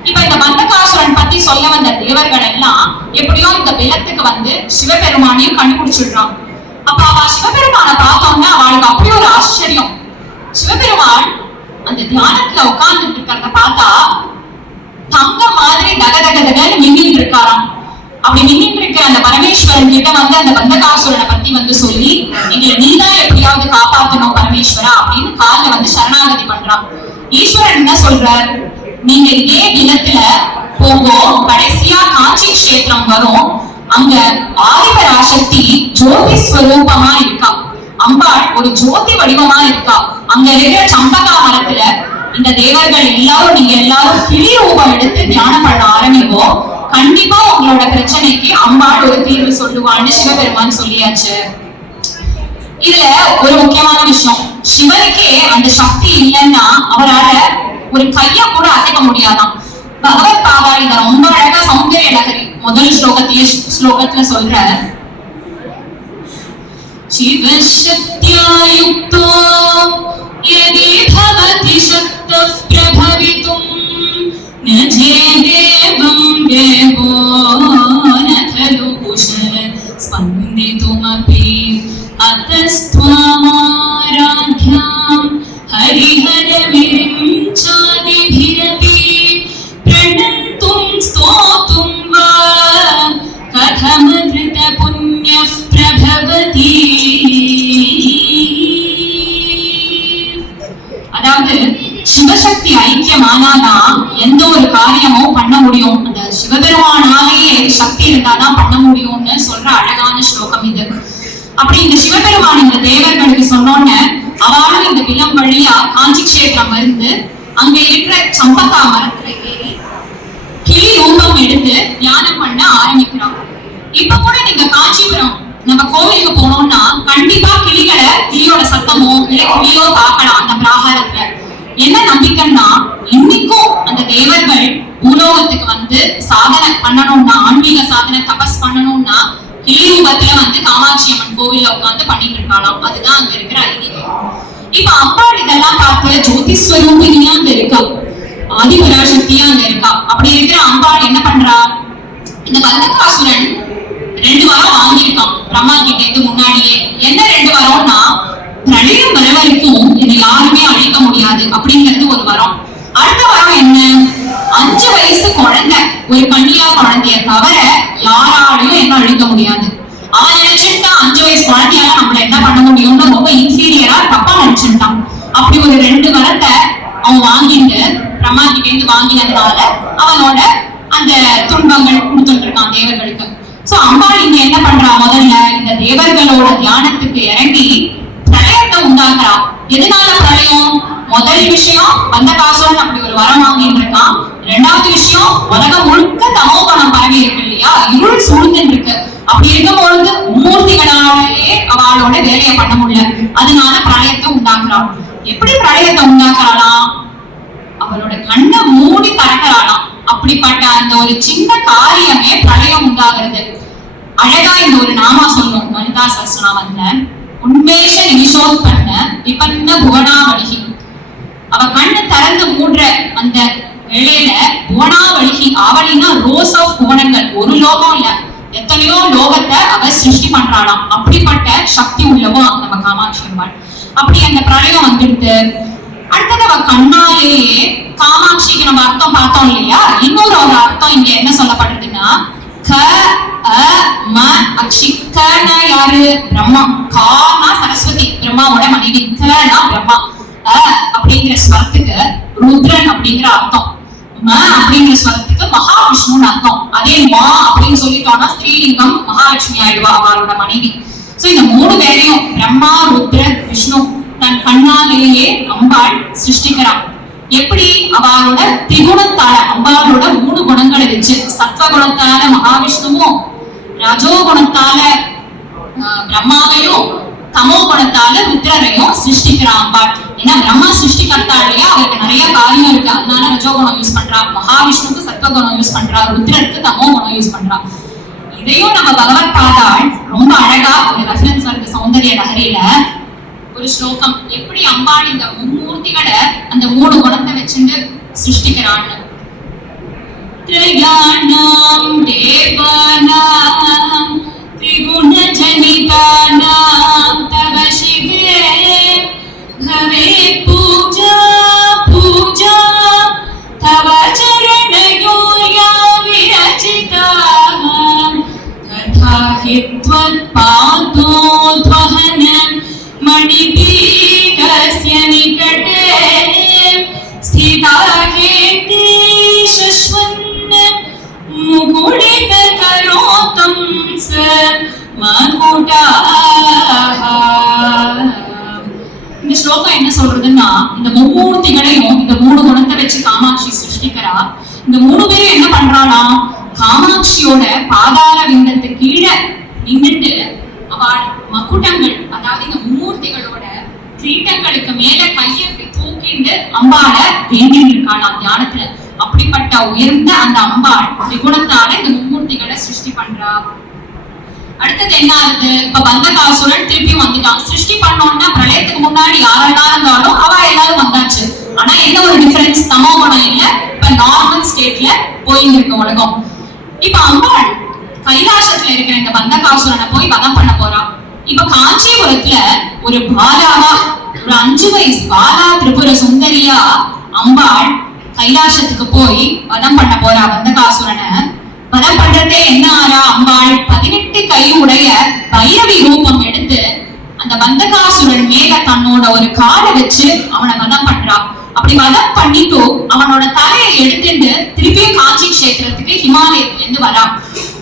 இப்ப இந்த பந்தகாசுரன் பத்தி சொல்ல வந்த தேவர்கள் எல்லாம் எப்படியோ இந்த பிலத்துக்கு வந்து சிவபெருமானையும் கண்டுபிடிச்சிடுறான். அப்ப அவ சிவபெருமான பார்த்தோம்னா அவளுக்கு அப்படி ஒரு ஆச்சரியம். சிவபெருமான் அந்த தியானத்துல உட்கார்ந்துட்டு இருக்கிறத பார்த்தா தங்க மாதிரி தகதகதகன்னு மின்னிட்டு இருக்காராம். அப்படி மின்னிட்டு இருக்கிற அந்த பரமேஸ்வரன் கிட்ட வந்து அந்த பந்தகாசுரனை பத்தி வந்து சொல்லி, எங்களை நீதான் எப்படியாவது காப்பாற்றணும் பரமேஸ்வரா அப்படின்னு காலில் வந்து சரணாகதி பண்றான். ஈஸ்வரன் என்ன சொல்றார், நீங்க இதே தினத்துல போங்கோ, கடைசியா காஞ்சி கஷேத்திரம் வரும், அங்க ஆதிபராசக்தி ஜோதி ஸ்வரூபமா இருக்கா, அம்பாள் ஒரு ஜோதி வடிவமா இருக்கா. அங்க இருக்கிற சம்பகா மரத்துல இந்த தேவர்கள் எல்லாரும் நீங்க எல்லாரும் கிளி ரூபம் எடுத்து தியானம் பண்ண ஆரம்பிங்கோ, கண்டிப்பா உங்களோட பிரச்சனைக்கு அம்பாள் ஒரு தீர்வு சொல்லுவான்னு சிவபெருமான் சொல்லியாச்சு. இதுல ஒரு முக்கியமான விஷயம், சிவனுக்கே அந்த சக்தி இல்லைன்னா அவரால ஒரு கைய கூட அசைக்க முடியாதாம். பகவத் பாதாள் இத ரொம்ப அழகா சௌந்தர்ய லகரி முதல் ஸ்லோகத்துல சொல்ற, சிவசக்தியா யுக்தோ யதி பவதி சக்தः பிரபவிதும் ந ஜேதேவம் தேவோ ந கலு குஷல ஸ்பந்திதுமபி அத்தஸ்த்வாமாராத்யாம் ஹரிஹர விரிஞ்சாதிபிரபி பிரணந்தும் ஸ்தோத்தும் வா கதமகிருத புண்ணியः பிரபவதி. பராசக்தி ஐக்கியமானாதான் எந்த ஒரு காரியமும் பண்ண முடியும். அந்த சிவபெருமானாலேயே சக்தி இருந்தாதான் பண்ண முடியும்னு சொல்ற அழகான ஸ்லோகம் இது. அப்படி இந்த சிவபெருமான் இந்த தேவர்களுக்கு சொன்னோன்னு அவளும் இந்த விலம் வழியா காஞ்சி கஷேத்திரம் வந்து அங்க இருக்கிற சம்பக்கா மரத்துல ஏறி கிளி ரூபம் எடுத்து தியானம் பண்ண ஆரம்பிக்கிறான். இப்ப கூட நீங்க காஞ்சிபுரம் நம்ம கோவிலுக்கு போனோம்னா கண்டிப்பா கிளியோட சத்தமோ இல்ல கிளியோ பார்க்கலாம் அந்த பிராகாரத்துல. என்ன நம்பிக்கைன்னா இன்னைக்கும் அந்த தேவர்கள் பூலோகத்துக்கு வந்து சாதனை பண்ணணும்னா, ஆன்மீக சாதனை தபஸ் பண்ணணும்னா கிளி ரூபத்துல வந்து காமாட்சி அம்மன் கோவில்ல உட்கார்ந்து பண்ணிட்டு இருக்காளாம். அதுதான் அங்க இருக்கிற ஐதீகம். இப்ப அம்பாள் இதெல்லாம் பார்த்து ஜோதிஸ்வரூபினியா அங்க இருக்கா, ஆதிபராசக்தியா அங்க இருக்கா. அப்படி இருக்கிற அம்பாள் என்ன பண்றா, இந்த பந்தகாசுரன் 2 வாரம் வாங்கியிருக்கான் பிரம்மா கிட்ட இருந்து முன்னாடியே. என்ன 2 வாரம்னா, பிரளயம் வர வரைக்கும் இதை யாருமே அழிக்க முடியாது அப்படிங்கிறது ஒரு வரம். அடுத்த வாரம் என்ன, 5 வயசு குழந்தை, ஒரு கன்னியா குழந்தைய தவிர யாராலையும் என்ன அழிக்க முடியாது. அவன் நினைச்சுட்டா 5 வயசு குழந்தையால நம்மள என்ன பண்ண முடியும்னு ரொம்ப இன்ஃபீரியரா தப்பா நினைச்சுட்டான். அப்படி ஒரு 2 வரத்தை அவன் வாங்கிட்டு பிரம்மா கிட்ட இருந்து வாங்கினதுனால அவனோட அந்த துன்பங்கள் கொடுத்துட்டு இருக்கான் தேவர்களுக்கு. சோ அம்பாள் இங்க என்ன பண்றா, முதல்ல இந்த தேவர்களோட தியானத்துக்கு இறங்கி பிரளயத்தை உண்டாக்குறா. எதனால பிரளயம்? முதல் விஷயம் பந்தகாசுரன் அப்படி ஒரு வரம் வாங்கிட்டு இருக்கான். 2வது விஷயம் உலகம் முழுக்க தமோகுணம் பரவி இருக்கு இல்லையா, இருள் சூழ்ந்து இருக்கு. அப்படி இருக்கும் பொழுது மும்மூர்த்திகளாலேயே அவளோட வேலையை பண்ண முடியல. அதனால பிரளயத்தை உண்டாக்குறான். எப்படி பிரளயத்தை உண்டாக்குறாளாம், அவளோட கண்ணை மூடி திறக்கிறாளாம். அப்படிப்பட்ட அந்த ஒரு சின்ன காரியமே பிரளயம் உண்டாகிறது. அழகா இந்த ஒரு நாமா சொல்லும் லலிதா சஹஸ்ரநாமத்துல, உண்மேஷ நிமிஷோத்பன்ன விபன்ன புவனாவளிகி. அவ கண்ணு திறந்து மூடுற அந்த வேளையில புவனாவளிகி, ஆவலினா ரோஸ் ஆஃப் புவனங்கள், ஒரு லோகம் இல்ல எத்தனையோ லோகத்தை அவ சிருஷ்டி பண்றாளாம். அப்படிப்பட்ட சக்தி உள்ளவோ நம்ம காமாட்சி அம்பாள். அப்படி அந்த பிரளயம் வந்துடுது. அடுத்தது அவ கண்ணாலேயே காமாட்சிக்கு நம்ம அர்த்தம் பார்த்தோம் இல்லையா, இன்னொரு ஒரு அர்த்தம் இங்க என்ன சொல்லப்படுறதுன்னா, க அ ம அக்ஷி. கனா யாரு, பிரம்மா. கானா சரஸ்வதி பிரம்மாவோட மனைவி. கனா பிரம்மா. அ அப்படிங்கிற ஸ்வரத்துக்கு ருத்ரன் அப்படிங்கிற அர்த்தம். ம அப்படிங்கிற ஸ்வரத்துக்கு மகாவிஷ்ணுன்னு அர்த்தம். அதே மா அப்படின்னு சொல்லிட்டோம்னா ஸ்ரீலிங்கம் மகாலட்சுமி ஆயிடுவா அவளோட மனைவி. சோ இந்த 3 பேரையும் பிரம்மா ருத்ரன் விஷ்ணு தன் கண்ணாலேயே அம்பாள் சிருஷ்டிக்கிறான். எப்படி, அவளோட திரிகுணத்தால, அம்பாளோட 3 குணங்களை வச்சு, சத்வ குணத்தால மகாவிஷ்ணுவும், ரஜோ குணத்தால பிரம்மாவையும், தமோ குணத்தால ருத்ரரையும் சிருஷ்டிக்கிறான் அம்பாள். ஏன்னா பிரம்மா சிருஷ்டிகர்த்தாலேயே அவருக்கு நிறைய காரியம் இருக்கு, அதனால ரஜோ குணம் யூஸ் பண்றா. மகாவிஷ்ணுக்கு சத்வ குணம் யூஸ் பண்றா, ருத்ரருக்கு தமோ குணம் யூஸ் பண்றா. இதையும் நம்ம பகவத் பாதாள் ரொம்ப அழகா ஒரு ரெஃபரன்ஸ் வருது சௌந்தர்ய நகரில ஒரு ஸ்லோகம், எப்படி அம்பாள் இந்த மும்மூர்த்திகளை அந்த 3 குணத்தை வச்சுட்டு சிருஷ்டிக்கிறான்னு. த்ரயாணாம் தேவானாம் திரிகுண ஜனிதானாம் தவ சிவே பவே பூஜா பூஜா தவ சரணயோயா விரச்சிதாம் ததா ஹி த்வத் பாதோத்வஹனம் मणिपीठस्य निकटे स्थिता हेति शश्वन् मुकुटितकरोतं स मकुटाः. இந்த ஸ்லோகம் என்ன சொல்றதுன்னா, இந்த மும்மூர்த்திகளையும் இந்த 3 குணத்தை வச்சு காமாட்சி சிருஷ்டிக்கிறா. இந்த 3 பேரும் என்ன பண்றானா, காமாட்சியோட பாதார விந்தத்து கீழே நின்றுட்டு அவள் மக்குட்டங்கள், அதாவது இந்த மும்மூர்த்திகளோட கிரீட்டங்களுக்கு மேல கையை தூக்கிண்டு அம்பாள வேண்டிட்டு இருக்காளாம் தியானத்துல. அப்படிப்பட்ட உயர்ந்த அந்த அம்பாள் திரிகுணத்தால இந்த மும்மூர்த்திகளை சிருஷ்டி பண்றா. அடுத்தது என்ன ஆகுது, இப்ப பந்தகாசுரன் திருப்பியும் வந்துட்டான். சிருஷ்டி பண்ணோம்னா பிரளயத்துக்கு முன்னாடி யாரெல்லாம் இருந்தாலும் அவ எல்லாரும் வந்தாச்சு. ஆனா என்ன ஒரு டிஃபரன்ஸ், தமோ குணம் இல்ல, இப்ப நார்மல் ஸ்டேட்ல போயிட்டு இருக்க உலகம். இப்ப அம்பாள் கைலாசத்துல இருக்கிற இந்த பந்தகாசுரனை போய் வதம் பண்ண போறா. இப்ப காஞ்சிபுரத்துல ஒரு பாலாவா, ஒரு 5 வயசு பாலா திரிபுர சுந்தரியா அம்பாள் கைலாசத்துக்கு போய் வதம் பண்ண போறா பந்தகாசுரனை. வதம் பண்றதே என்ன ஆறா, அம்பாள் 18 கை உடைய பைரவி ரூபம் எடுத்து அந்த பந்தகாசுரன் மேல தன்னோட ஒரு காலை வச்சு அவனை வதம் பண்றா. அப்படி வதம் பண்ணிட்டு அவனோட தலையை எடுத்துட்டு திருப்பியும் காஞ்சி கஷேத்திரத்துக்கு ஹிமாலயத்துல இருந்து வரா.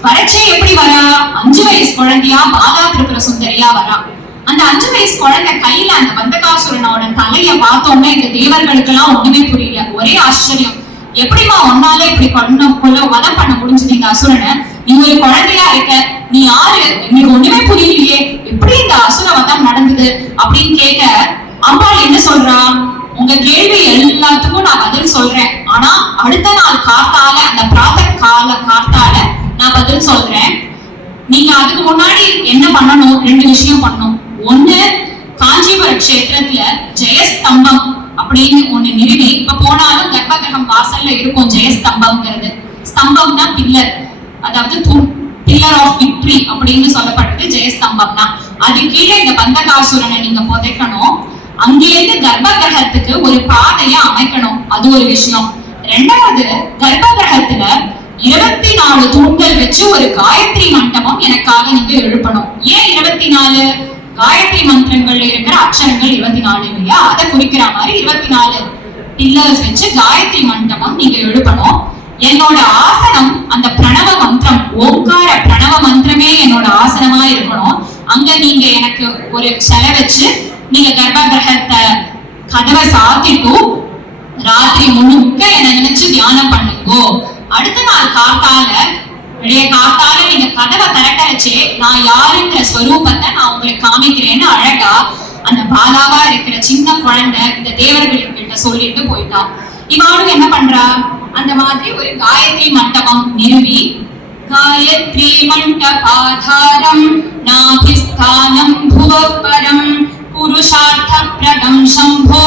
வரச்சே எப்படி வரா? 5 வயசு குழந்தையா பாலா திரிபுர சுந்தரியா வரா. அந்த 5 வயசு குழந்தை கையில அந்த பந்தகாசுரனோட தலைய பார்த்தோன்னே இந்த தேவர்களுக்கு எல்லாம் ஒண்ணுமே புரியல. ஒரே ஆச்சரியம். எப்படிமா ஒன்னால இப்படி வதம் பண்ண முடிஞ்சது இந்த அசுரனை? நீ ஒரு குழந்தையா இருக்க, நீ யாரு? எங்களுக்கு ஒண்ணுமே புரியலையே, எப்படி இந்த அசுர வதம் நடந்தது அப்படின்னு கேட்க அம்பாள் என்ன சொல்றா? உங்க கேள்வி எல்லாத்துக்கும் நான் பதில் சொல்றேன். ஆனா அடுத்த நாள் காத்தால, அந்த பிராத்த காத்தால நான் பதில் சொல்றேன். நீங்க அதுக்கு முன்னாடி என்ன பண்ணணும்? 2 விஷயம் பண்ணணும். ஒண்ணு, காஞ்சிபுர கஷேத்திரத்துல ஜெயஸ்தம்பம் அப்படின்னு ஒண்ணு நிறுவி, இப்ப போனாலும் கர்ப்பகிரகம் வாசல்ல இருக்கும் ஜெயஸ்தம்பம்ங்கிறது. ஸ்தம்பம்னா பில்லர், அதாவது தூண், பில்லர் ஆஃப் விக்டரி அப்படின்னு சொல்லப்படுறது ஜெயஸ்தம்பம்னா. அது கீழே இந்த பந்தகாசுரனை நீங்க புதைக்கணும். அங்கிருந்து கர்ப்பகிரகத்துக்கு ஒரு பாதையை அமைக்கணும். அது ஒரு விஷயம். 2வது, கர்ப்பகிரகத்துல 24 தூண்கள் வச்சு ஒரு காயத்ரி மண்டபம் எனக்காக நீங்க எழுப்பணும். ஏன் 24? காயத்ரி மந்திரங்கள்ல இருக்கிற அக்ஷரங்கள் 24 இல்லையா? அதை குறிக்கிற மாதிரி 24 பில்லர்ஸ் வச்சு காயத்ரி மண்டபம் நீங்க எழுப்பணும். என்னோட ஆசனம் அந்த பிரணவ மந்திரம், ஓங்கார பிரணவ மந்திரமே என்னோட ஆசனமா இருக்கணும். அங்க நீங்க எனக்கு ஒரு சிலை வச்சு நீங்க கர்ப்பகிரகத்தை கதவை சாத்திட்டு ராத்திரி முழுக்க என்ன நினைச்சு தியானம் பண்ணுங்கோ. அடுத்த நாள் காத்தால, விடிய காத்தால நீங்க கதவை திறக்க வச்சே நான் யாருங்கிற ஸ்வரூபத்தை நான் உங்களுக்கு காமிக்கிறேன்னு அழகா அந்த பாலாவா இருக்கிற சின்ன குழந்தை இந்த தேவர்கள்கிட்ட சொல்லிட்டு போயிட்டா. இவாளும் என்ன பண்றா? அந்த மாதிரி ஒரு காயத்ரி மண்டபம் நிறுவி, காயத்ரி மண்டபாதாரம் நாபிஸ்தானம் புவப்பரம் புருஷார்த்த பிரதம் சம்போ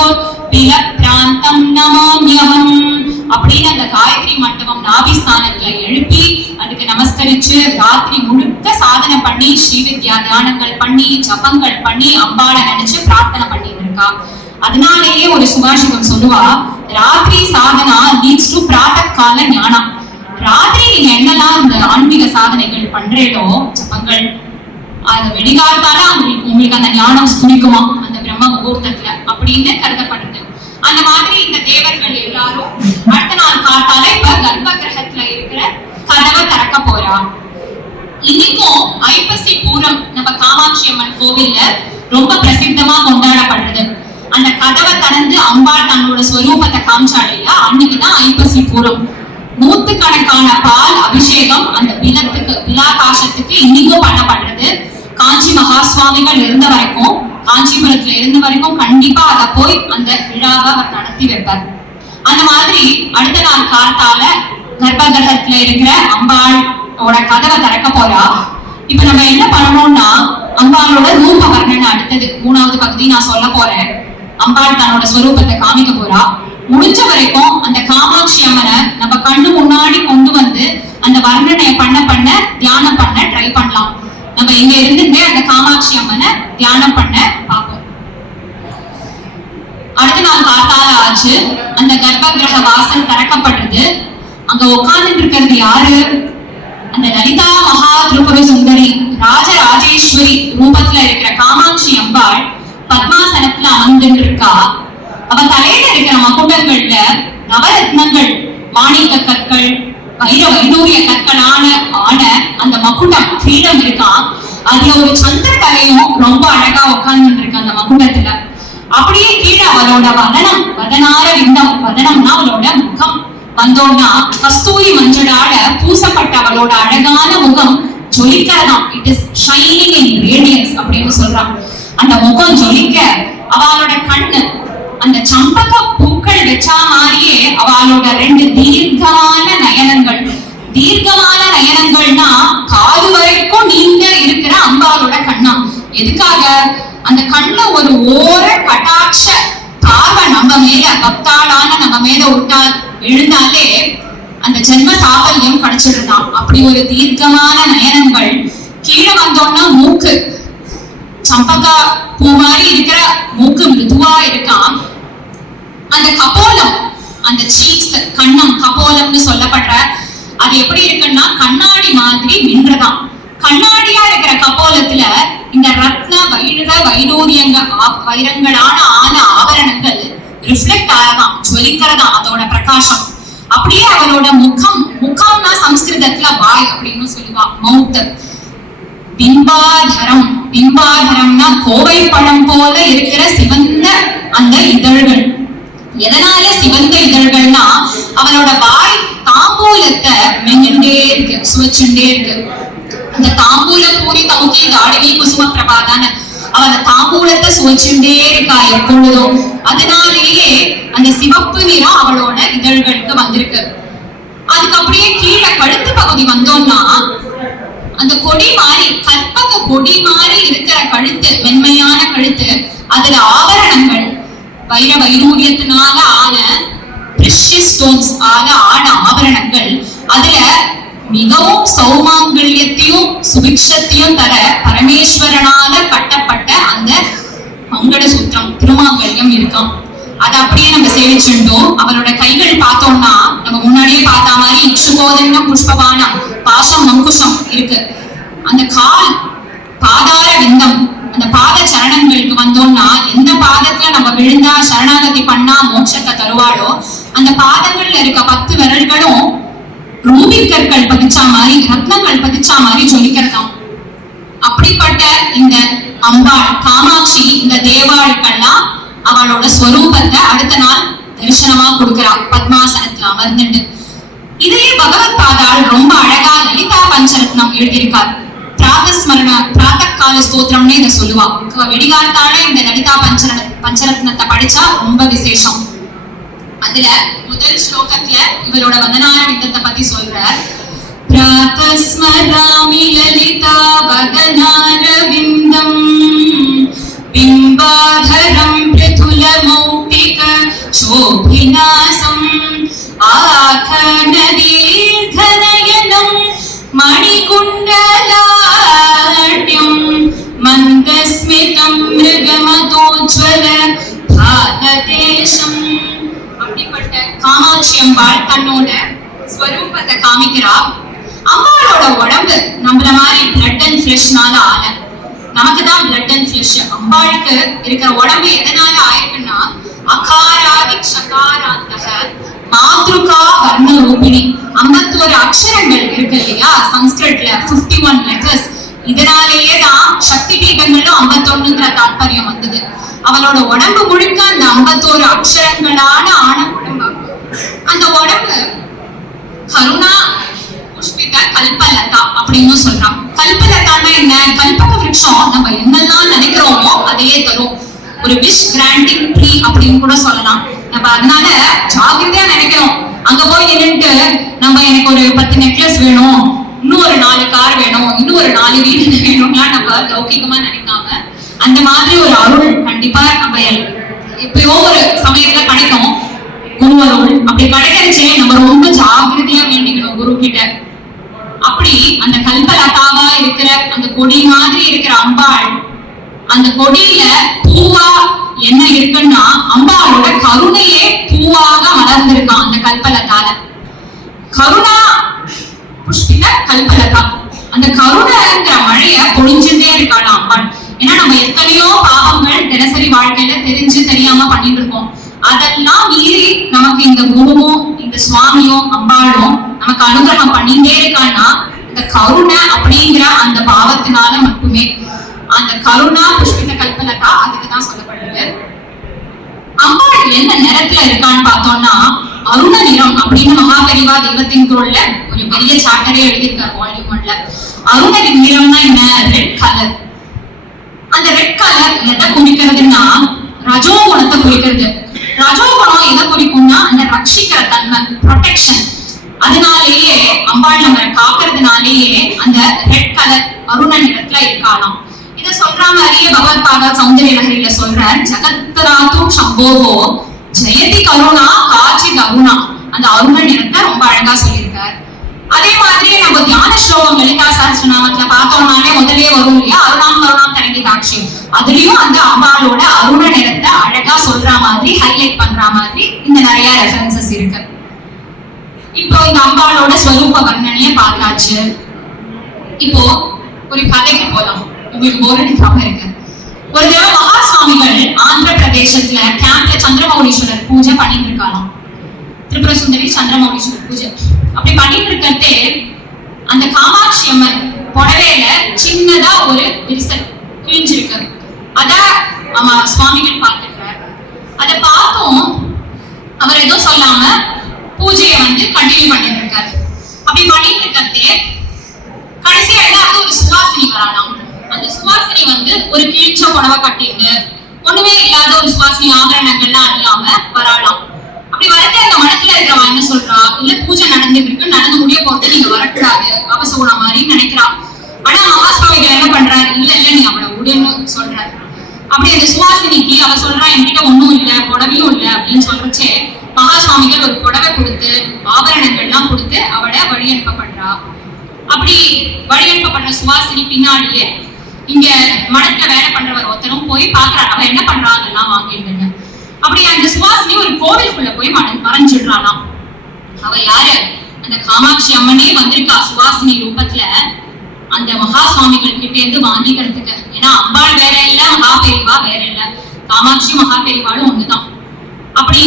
பில பிராந்தம் நமாம்யஹம் அப்படின்னு அந்த காயத்ரி மண்டபம் நாபிஸ்தானத்துல எழுப்பி அதுக்கு நமஸ்கரிச்சு ராத்திரி முழுக்க சாதனை பண்ணி ஸ்ரீவித்யா தியானங்கள் பண்ணி ஜபங்கள் பண்ணி அம்பாளை நினைச்சு பிரார்த்தனை பண்ணிட்டு இருக்கா. அதனாலேயே ஒரு சுபாஷிதம் சொல்லுவா, ராத்திரி சாதனா லீட்ஸ் டு பிராத கால ஞானம். ராத்திரி நீங்க என்னெல்லாம் இந்த ஆன்மீக சாதனைகள் பண்றீங்களோ, ஜபங்கள், அது வெடிகாலத்தால உங்களுக்கு அந்த ஞானம் துணிக்குமா அந்த பிரம்ம முகூர்த்தத்துல அப்படின்னு கருதப்படுது. அந்த மாதிரி இந்த தேவர்கள் எல்லாரும் அடுத்த நாள் காத்தால இப்ப கர்ப்ப கிரகத்துல இருக்கிற கதவை திறக்க போறா. இன்னைக்கும் ஐப்பசி பூரம் நம்ம காமாட்சி அம்மன் கோவில்ல ரொம்ப பிரசித்தமா கொண்டாடப்படுறது. அந்த கதவை திறந்து அம்பாள் தன்னோட ஸ்வரூபத்தை காமிச்சாள் இல்லையா, அன்னைக்குதான் ஐப்பசி பூரம். 100கணக்கான பால் அபிஷேகம் அந்த பிலத்துக்கு, பிலாகாசத்துக்கு இன்னைக்கும் பண்ணப்படுறது. காஞ்சி மகா சுவாமிகள் இருந்த வரைக்கும், காஞ்சிபுரத்துல இருந்த வரைக்கும் கண்டிப்பா அதை போய் அந்த விழாவை அவர் நடத்தி வைப்பார். அந்த மாதிரி அடுத்த நாள் காத்தால கர்ப்பகிரகத்துல இருக்கிற அம்பாளோட கதவை திறக்க போறா. இப்ப நம்ம என்ன பண்ணணும்னா, அம்பாளோட ரூப வர்ணனை அடுத்தது 3வது பகுதி நான் சொல்ல போறேன். அம்பாள் தன்னோட ஸ்வரூபத்தை காமிக்க போறா. முடிஞ்ச வரைக்கும் அந்த காமாட்சி அம்மனை நம்ம கண்ணு முன்னாடி கொண்டு வந்து அந்த வர்ணனையை பண்ண தியானம் பண்ண ட்ரை பண்ணலாம். நம்ம இங்க இருந்துட்டே அந்த காமாட்சி அம்மனை தியானம் பண்ண பார்ப்போம். அடுத்த நாள் காத்தால ஆச்சு. அந்த கர்ப்பகிரக வாசல் திறக்கப்படுறது. அங்க உட்கார்ந்துட்டு இருக்கிறது யாரு? அந்த லலிதா மகா திரிபுர சுந்தரி ராஜராஜேஸ்வரி ரூபத்துல இருக்கிற காமாட்சி அம்பாள் பத்மாசனத்துல அமர்ந்துட்டு இருக்கா. அவ தலையில இருக்கிற மகுடங்கள்ல நவரத்னங்கள், மாணிக்க கற்கள், வைடூரிய கற்களான அந்த மகுடம் கிரீடம் இருக்கான். அதுல ஒரு சந்திரகலையும் ரொம்ப அழகா உட்கார்ந்து இருக்கு அந்த மகுடத்துல. அப்படியே கீழே அவளோட வதனம், வதனார விந்தம், வதனம்னா அவளோட முகம் வந்தோம்னா கஸ்தூரி மஞ்சளால பூசப்பட்ட அவளோட அழகான முகம் ஜொலிக்கிறதாம். It is shining in radiance அப்படின்னு சொல்றான். அந்த முகம் ஜொலிக்க அவளோட கண்ணு அந்த சம்பக பூக்கள் வச்சா மாதிரியே அவளோட 2 தீர்க்கமான நயனங்கள். தீர்க்கமான நயனங்கள்னா காது வரைக்கும் நீங்க இருக்கிற அம்பாளோட கண்ணா. எதுக்காக? அந்த கண்ணுல ஒரு ஓர கட்டாட்ச பார்வை நம்ம மேல, பக்தாளான நம்ம மேல விழுந்தாலே அந்த ஜென்ம சாபல்யம் கிடைச்சிடுதான். அப்படி ஒரு தீர்க்கமான நயனங்கள். கீழே வந்தோம்னா மூக்கு, சம்பகா பூ மாதிரி இருக்கிற மூக்கு மிருதுவா இருக்கான். அந்த கபோலம், அந்த சீக்ஸ், கண்ணம் கபோலம்னு சொல்லப்படுற அது எப்படி இருக்குன்னா கண்ணாடி மாதிரி மின்றதாம். கண்ணாடியா இருக்கிற கபோலத்துல இந்த ரத்ன வைர வைடூரியங்களான ஆபரணங்கள் ரிஃப்ளெக்ட் ஆகலாம், ஜொலிக்கிறதா அதோட பிரகாசம். அப்படியே அவளோட முகம்னா சம்ஸ்கிருதத்துல வாய் அப்படின்னு சொல்லுவா, மவுத். பிம்பாதரம்னா கோவை பழம் போல இருக்கிற சிவந்த அந்த இதழ்கள். எதனால சிவந்த இதழ்கள்னா அவளோட வாய் தாம்பூலத்தை மென்னுட்டே இருக்கு, சுவைச்சுட்டே இருக்கு. அந்த தாம்பூல பூரி தமுக்கி தாடிவி குசும பிரபாதான அவள தாம்பூலத்தை சுவைச்சுட்டே இருக்கா எப்பொழுதும். அதனாலேயே அந்த சிவப்பு நிறம் அவளோட இதழ்களுக்கு வந்திருக்கு. அதுக்கு அப்படியே கீழே கழுத்து பகுதி வந்தோம்னா அந்த கொடி மாதிரி, கற்பக கொடி மாதிரி இருக்கிற கழுத்து, மென்மையான கழுத்து, அதுல ஆபரணங்கள் வைரூரியத்தினால ஆன பிரஷியஸ் ஸ்டோன்ஸ் ஆன ஆபரணங்கள், அதுல மிகவும் சௌமாங்கல்யத்தையும் சுபிக்ஷத்தையும் தர பரமேஸ்வரனால கட்டப்பட்ட அந்த மங்கள சூத்திரம் திருமாங்கல்யம் இருக்காம். அதை அப்படியே நம்ம சேவிச்சுட்டோம். அவரோட கைகள் பார்த்தோம்னா நம்ம முன்னாடியே பார்த்த மாதிரி இக்ஷுகோதன்னம் புஷ்பபானம் பாசம் மங்குஷம் இருக்கு. அந்த கால் பாதார விந்தம், அந்த பாத சரணங்களுக்கு வந்தோம்னா எந்த பாதத்துல நம்ம விழுந்தா சரணாகதி பண்ணா மோட்சத்தை தருவாளோ அந்த பாதங்கள்ல இருக்க 10 விரல்களும் ரூபிக்கற்கள் பதிச்சா மாதிரி, ரத்னங்கள் பதிச்சா மாதிரி ஜொலிக்கிறதாம். அப்படிப்பட்ட இந்த அம்பாள் காமாட்சி இந்த தேவாளுக்கெல்லாம் அவளோட ஸ்வரூபத்தை அடுத்த நாள் தரிசனமா கொடுக்கிறா பத்மாசனத்துல அமர்ந்துண்டு. இதையே பகவத் பாதாள் ரொம்ப அழகா லலிதா பஞ்சரத்னம் எழுதியிருக்கார். பிராத்தகால ஸ்தோத்திரம்னு இதை சொல்லுவா. வெடிகாலத்தால இந்த லலிதா பஞ்சரத்னத்தை படிச்சா ரொம்ப விசேஷம். அதுல முதல் ஸ்லோகத்துல இவரோட வந்தனார விந்தத்தை பத்தி சொல்ற. பிராத்தஸ்மராமி லலிதா வதனார விந்தம் பிம்பாதரம் பிருதுல மௌக்திக சோபிநாசம் ஆகன தீர்ഘനயனம் மணிகுண்டலாட்யம் மந்தஸ்மிதம் மிருகமதோஜ்வல பாததேசம். அப்படிப்பட்ட காமாட்சி அம்பாள் தன்னோட ஸ்வரூபத்தை காமிக்கிறா. அம்பாளோட உடம்பு நம்மள மாதிரி பிளட் அண்ட் ஃபிளஷ்னால ஆன, நமக்கு தான் பிளட் அண்ட் ஃபிளஷ். அம்பாளுக்கு இருக்கிற உடம்பு எதனால ஆயிருக்குன்னா அகாராதி சகாராந்தக மாத்ருகா வர்ண ரூபிணி 51 அக்ஷரங்கள் இருக்கு இல்லையா சம்ஸ்கிருத்ல, 51 லெட்டர்ஸ். இதனாலேயே தான் சக்தி பீடங்களும் 51ங்கிற தாற்பயம் வந்தது. அவளோட உடம்பு முழுக்க அந்த 51 அக்ஷரங்களான ஆன உடம்பு. அந்த உடம்பு கருணா புஷ்பித கல்பலதா அப்படின்னு சொல்றான். கல்பலதான்னா என்ன? கல்பக விருட்சம் நம்ம என்னெல்லாம் நினைக்கிறோமோ அதையே தரும். ஒரு விஷ் கிராண்டிங் ட்ரீ அப்படின்னு கூட சொல்லலாம். நம்ம அதனால ஜாகிரதையா நினைக்கிறோம். அங்க போய் நின்றுட்டு நம்ம எனக்கு ஒரு 10 நெக்லஸ் வேணும், இன்னும் ஒரு 4 கார் வேணும், இன்னும் ஒரு 4 வீடு வேணும்லாம் நம்ம லௌகிகமா நினைக்காம அந்த மாதிரி ஒரு அருள் கண்டிப்பா நம்ம எப்பயோ ஒரு சமயத்துல கிடைக்கும். குரு அருள் அப்படி கிடைக்கிறச்சே நம்ம ரொம்ப ஜாகிரதையா வேண்டிக்கணும் குரு கிட்ட. அப்படி அந்த கல்பலதாவா இருக்கிற அந்த கொடி மாதிரி இருக்கிற அம்பாள், அந்த கொடியில பூவா என்ன இருக்குன்னா அம்பாளோட கருணையே பூவாக மலர்ந்திருக்கான் அந்த கல்பலதால. கருணா புஷ்பித கல்பலதா, அந்த கருணைங்கிற மழைய பொழிஞ்சுட்டே இருக்காள் அம்பாள். ஏன்னா நம்ம எத்தனையோ பாவங்கள் தினசரி வாழ்க்கையில தெரிஞ்சு தெரியாம பண்ணிட்டு இருக்கோம். அதெல்லாம் மீறி நமக்கு இந்த குருவும் இந்த சுவாமியும் அம்பாளும் நமக்கு அனுகிரகம் பண்ணிட்டே இருக்கான்னா இந்த கருணை அப்படிங்கிற அந்த பாவத்தினால மட்டுமே. அந்த கருணா புஷ்பித கல்பலதா அதுக்குதான் சொல்லப்படுது. அம்பாள் என்ன நிறத்துல இருக்கான்னு பார்த்தோம்னா அருண நிறம் அப்படின்னு மகாபெரிவா தெய்வத்தின் குரல்ல ஒரு பெரிய சாப்டரே எழுதியிருக்காரு வால்யூம் 1ல. அருண நிறம்னா என்ன? Red colour. அந்த ரெட் கலர் எதை குறிக்கிறதுன்னா ரஜோகுணத்தை குறிக்கிறது. ரஜோகுணம் எதை குறிக்கும்னா அந்த ரட்சிக்கிற தன்மை, ப்ரொடெக்ஷன். அதனாலேயே அம்பாள் நம்ம காக்கிறதுனாலேயே அந்த ரெட் கலர் அருண நிறத்துல இருக்கலாம். இத சொல்ற மாதிரியே பகவத் பாதா சௌந்தரிய லஹரியில சொல்ற ஜகத்ராது சம்போகோ ஜெயதி கருணா காட்சி கருணா, அந்த அருண நிறத்தை ரொம்ப அழகா சொல்லியிருக்கார். அதே மாதிரி நம்ம தியான ஸ்லோகம் லலிதா சஹஸ்ரநாமத்துல பார்த்தோம்னாலே முதலே வரும் இல்லையா, அருணாம் கருணாம் தரங்கி தாட்சி. அதுலயும் அந்த அம்பாளோட அருண நிறத்தை அழகா சொல்ற மாதிரி ஹைலைட் பண்ற மாதிரி இந்த நிறைய ரெஃபரன்சஸ் இருக்கு. இப்போ இந்த அம்பாளோட ஸ்வரூப வர்ணனைய பார்த்தாச்சு. இப்போ ஒரு கதைக்கு போலாம், உங்களுக்கு போர் அடிக்காம இருக்கு. ஒரு தடவை மகா சுவாமிகள் ஆந்திர பிரதேசத்துல கேம்ப்ல சந்திரமௌலீஸ்வரர் பூஜை பண்ணிட்டு இருக்காராம். திரிபுர சுந்தரி சந்திரமௌலீஸ்வரர் பூஜை அப்படி பண்ணிட்டு இருக்கே அந்த காமாட்சி அம்மன் புடவையில சின்னதா ஒரு விரிசல் கிழிஞ்சிருக்கு. அத சுவாமிகள் பார்த்துக்கிறார். அதை பார்த்தும் அவர் எதுவும் சொல்லாம பூஜையை கண்டினியூ பண்ணிட்டு இருக்காரு. அப்படி பண்ணிட்டு இருக்கே கடைசியா எல்லாருக்கும் ஒரு சுவாசினி வராலாம். அந்த சுவாசினி ஒரு கிழிச்ச புடவை கட்டிட்டு ஒண்ணுமே இல்லாத ஒரு சுவாசினி ஆபரணங்கள்லாம் அணியாம வராலாம். அப்படி வரதே அந்த மனத்துல இருக்கிறவன் என்ன சொல்றா, இல்ல பூஜை நடந்துட்டு இருக்கு, நடந்து முடிய போட்டு நீங்க வரக்கூடாது அவசகுண மாதிரி நினைக்கிறா. ஆனா மகாசுவாமிகள் என்ன பண்றாரு, இல்ல இல்ல நீ அவளை உடன்னு சொல்றாரு. அப்படி அந்த சுவாசினிக்கு அவ சொல்றா, என்கிட்ட ஒண்ணும் இல்ல புடவையும் இல்ல அப்படின்னு சொல்றச்சே மகாசுவாமிகள் ஒரு புடவை கொடுத்து ஆபரணங்கள்லாம் கொடுத்து அவளை வழி அனுப்பப்படுறா. அப்படி வழி அனுப்பப்படுற சுவாசினி பின்னாடியே இங்க மடத்துல வேலை பண்றவர் ஒருத்தரும் போய் பாக்குறாரு, அவ என்ன பண்றா அதெல்லாம் வாங்கிட்டு. அப்படி அந்த சுவாசினி ஒரு கோவிலுக்குள்ள போய் மறைஞ்சிடுறாளாம். அவ யாரு, அந்த காமாட்சி அம்மனே வந்திருக்கா சுவாசினி ரூபத்துல அந்த மகா சுவாமிகள் கிட்ட இருந்து வாங்கிக்கிறதுக்கு. ஏன்னா அம்பாள் வேற இல்ல, மகா பெரிவா வேற இல்ல, காமாட்சி மகா பெரிவாளும் ஒண்ணுதான். அப்படி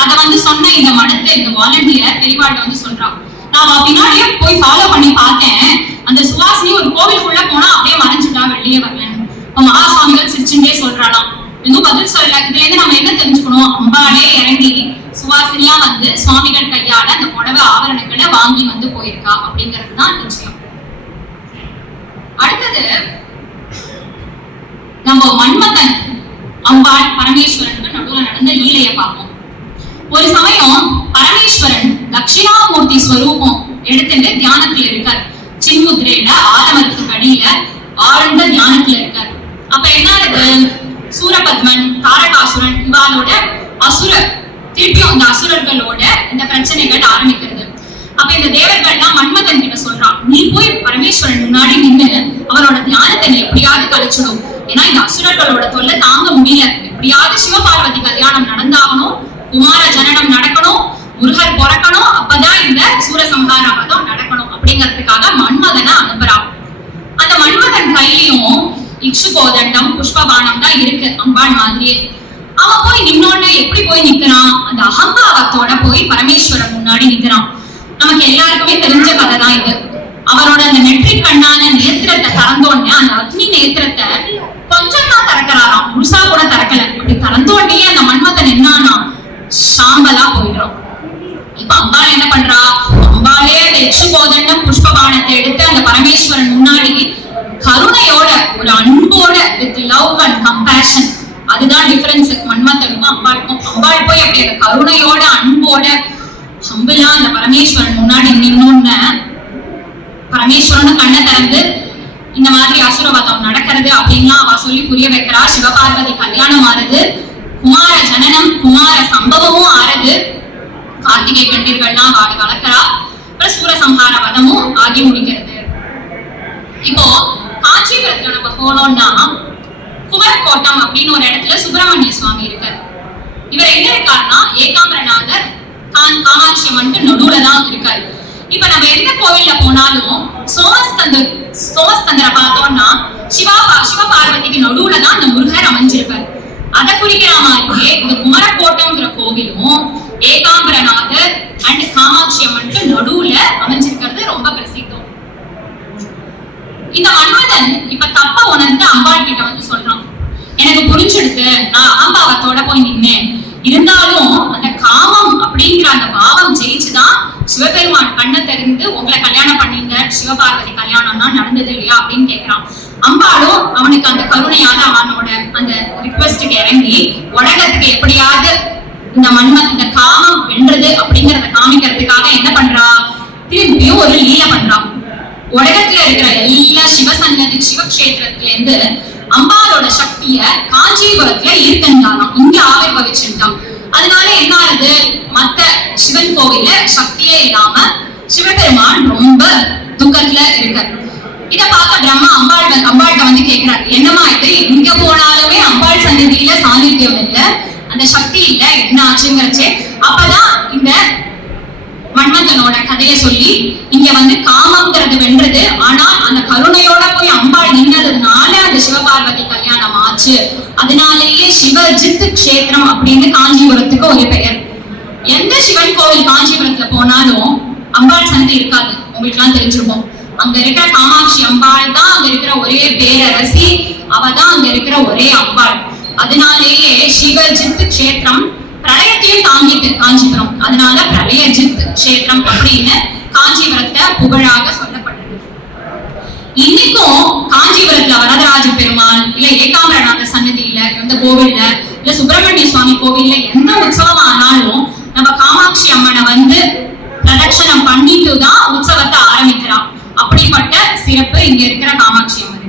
அத சொன்ன இந்த மடத்துல இந்த வாலண்டியர் பெரிவாள்கிட்ட சொல்றா, நான் பின்னாடியே போய் ஃபாலோ பண்ணி பார்த்தேன், அந்த சுவாசினி ஒரு கோவிலுக்குள்ள போனா அப்படியே மறைஞ்சுட்டா, வெளியே வரலன்னு. மகா சுவாமிகள் சிரிச்சுட்டே சொல்றாளாம். இன்னும் பதில் சொல்லல. இதுல இருந்து நம்ம என்ன தெரிஞ்சுக்கணும், அம்பாளே இறங்கி சுவாசினியா சுவாமிகள் கையால அந்த புடவை ஆபரணங்களை வாங்கி போயிருக்கா அப்படிங்கிறதுதான் நிச்சயம். அடுத்தது நம்ம மன்மதன் அம்பாள் பரமேஸ்வரனுக்கு நடுவுல நடந்த லீலைய பார்ப்போம். ஒரு சமயம் பரமேஸ்வரன் தட்சிணாமூர்த்தி ஸ்வரூபம் எடுத்துட்டு தியானத்துல இருக்கார். சின்முத்திரையில ஆலமரத்துக்கு அடியில ஆழ்ந்த தியானத்துல இருக்கார். அப்ப என்ன இருக்கு, சூரபத்மன் தாரகாசுரன் இவாளோட திருப்பியும் இந்த அசுரர்களோட இந்த பிரச்சனைகள் ஆரம்பிக்கிறது. அப்ப இந்த தேவர்கள்லாம் மன்மதன் கிட்ட சொல்றான், நீ போய் பரமேஸ்வரன் முன்னாடி நின்று அவரோட தியானத்தை நீ எப்படியாவது கழிச்சிடும். ஏன்னா இந்த அசுரர்களோட தொல்லை தாங்க முடியல, எப்படியாவது சிவபார்வதி கல்யாணம் நடந்தாகணும், குமார ஜனனம் நடக்கணும், முருகர் பிறக்கணும், அப்பதான் இந்த சூரசம்ஹார வதம் நடக்கணும் அப்படிங்கிறதுக்காக மன்மதனை அனுப்புறான். அந்த மன்மதன் கையிலையும் இக்ஷுகோதண்டம் புஷ்பபானம் தான் இருக்கு அம்பாள் மாதிரியே. அவன் போய் நின்னோன்னு எப்படி போய் நிக்கிறான், அந்த அகம்பாவத்தோட போய் பரமேஸ்வரன் முன்னாடி நிக்கிறான். நமக்கு எல்லாருக்குமே தெரிஞ்ச கதை தான் இது. அவரோட அந்த நெற்றிக் கண்ணான நேத்திரத்தை திறந்தோடனே அந்த அக்னி நேத்திரத்தை கொஞ்சம் தான் திறக்கிறாராம், முழுசா கூட திறக்கல. அப்படி திறந்தோடனே அந்த மன்மதன் என்னானா சாம்பலா போயிடுறான். இப்ப அம்பாள் என்ன பண்றா, அம்பாலே அந்த இக்ஷுகோதண்டம் புஷ்பபானத்தை எடுத்து அந்த பரமேஸ்வரன் முன்னாடி கருணையோட ஒரு அன்போட வித் லவ் அண்ட் கம்பேஷன், அதுதான் டிஃபரன்ஸ் மன்மதனுக்கும் அம்பாளுக்கும். அம்பாள் போய் அப்படி அந்த கருணையோட அன்போட ஹம்பிளா அந்த பரமேஸ்வரன் முன்னாடி நின்னோன்னு பரமேஸ்வரன் கண்ணை திறந்து இந்த மாதிரி அசுரவதம் நடக்கிறது அப்படின்லாம் அவ சொல்லி புரிய வைக்கிறா. சிவபார்வதி கல்யாணம் ஆறுது, குமார ஜனனம் குமார சம்பவமும் ஆறுது, கார்த்திகை பெண்டிர்கள்லாம் வாடி வளர்க்கிறா. அப்புறம் சூரசம்ஹார வதமும் ஆகி முடிக்கிறது. இப்போ காஞ்சிபுரத்துல நம்ம போனோம்னா குமரக்கோட்டம் அப்படின்னு ஒரு இடத்துல சுப்பிரமணிய சுவாமி இருக்காரு. இவர் எங்க இருக்காருன்னா ஏகாம்பரநாதர் காமாட்சி அம்மனுக்கு நடுவுல தான் இருக்காரு. இப்ப நம்ம எந்த கோவில்ல போனாலும் சோமஸ்கந்தரை பார்த்தோம்னா சிவபார்வதிக்கு நடுவுல தான் அந்த முருகர் அமைஞ்சிருக்காரு. அதை குறிக்கிற மாதிரியே இந்த குமரக்கோட்டம்ங்கிற கோவிலும் ஏகாம்பரநாதர் அண்ட் காமாட்சி அம்மனுக்கு நடுவுல அமைஞ்சிருக்கிறது ரொம்ப பிரசித்தம். இந்த மன்மதன் இப்ப தப்ப உணர்ந்து அம்பாள் கிட்ட சொல்றான், எனக்கு புரிஞ்செடுத்து நான் அகம்பாவத்தோட போய் நின்னேன், இருந்தாலும் அந்த காமம் அப்படிங்கிற அந்த பாவம் ஜெயிச்சுதான் சிவபெருமான் கண்ணை தெரிந்து உங்களை கல்யாணம் பண்ணிங்க, சிவபார்வதி கல்யாணம்னா நடந்தது இல்லையா அப்படின்னு கேட்கிறான். அம்பாளும் அவனுக்கு அந்த கருணையால அவனோட அந்த ரிக்வெஸ்டுக்கு இறங்கி உலகத்துக்கு எப்படியாவது இந்த காமம் வென்றது அப்படிங்கறத காமிக்கிறதுக்காக என்ன பண்றா, திரும்பியும் ஒரு லீலை பண்றான். உலகத்துல இருக்கிற எல்லா சிவசன்னதி சிவக்ஷேத்திரத்துல இருந்து அம்பாளோட சக்திய காஞ்சிபுரத்துல இருந்தாலும் இங்க ஆவிர்வவிச்சுட்டான். அதனால என்ன ஆகுது, மத்த சிவன் கோவில சக்தியே இல்லாம சிவபெருமான் ரொம்ப துக்கத்துல இருக்க. இத பார்க்க பிரம்மா அம்பாள்கிட்ட கேட்கிறாரு, என்னமா இது, எங்க போனாலுமே அம்பாள் சன்னதியில சாநித்தியம் இல்ல, அந்த சக்தி இல்ல, என்ன ஆச்சுங்கிறச்சே. அப்பதான் இந்த மன்மதனோட கதை கதையை சொல்லி இங்க வந்து காமம்ங்கிறது வென்றது. ஆனா அந்த கருணையோட போய் அம்பாள் நின்றதுனால அந்த சிவபார்வதி கல்யாணம் ஆச்சு. அதனாலேயே சிவஜித் கஷேத்திரம் அப்படின்னு காஞ்சிபுரத்துக்கு ஒரு பெயர். எந்த சிவன் கோவில் காஞ்சிபுரத்துல போனாலும் அம்பாள் சன்னதி இருக்காது, உங்களுக்கு எல்லாம் தெரிஞ்சிருக்கும். அங்க இருக்கிற காமாட்சி அம்பாள் தான் அங்க இருக்கிற ஒரே பேரரசி, அவதான் அங்க இருக்கிற ஒரே அம்பாள். அதனாலேயே சிவஜித் கஷேத்திரம் பிரளயத்தையும் தாங்கிட்டு காஞ்சிபுரம், அதனால பிரளயஜித் கஷேத்திரம் அப்படின்னு காஞ்சிபுரத்தை புகழாக சொல்லப்பட்டது. இன்னைக்கும் காஞ்சிபுரத்துல வரதராஜ பெருமாள் இல்ல ஏகாம்பரநாத சன்னதியில எந்த கோவில்ல இல்ல சுப்பிரமணிய சுவாமி கோவில்ல எந்த உற்சவம் ஆனாலும் நம்ம காமாட்சி அம்மனை வந்து பிரதட்சணம் பண்ணிட்டு தான் உற்சவத்தை ஆரம்பிக்கிறான். அப்படிப்பட்ட சிறப்பு இங்க இருக்கிற காமாட்சி அம்மனுக்கு.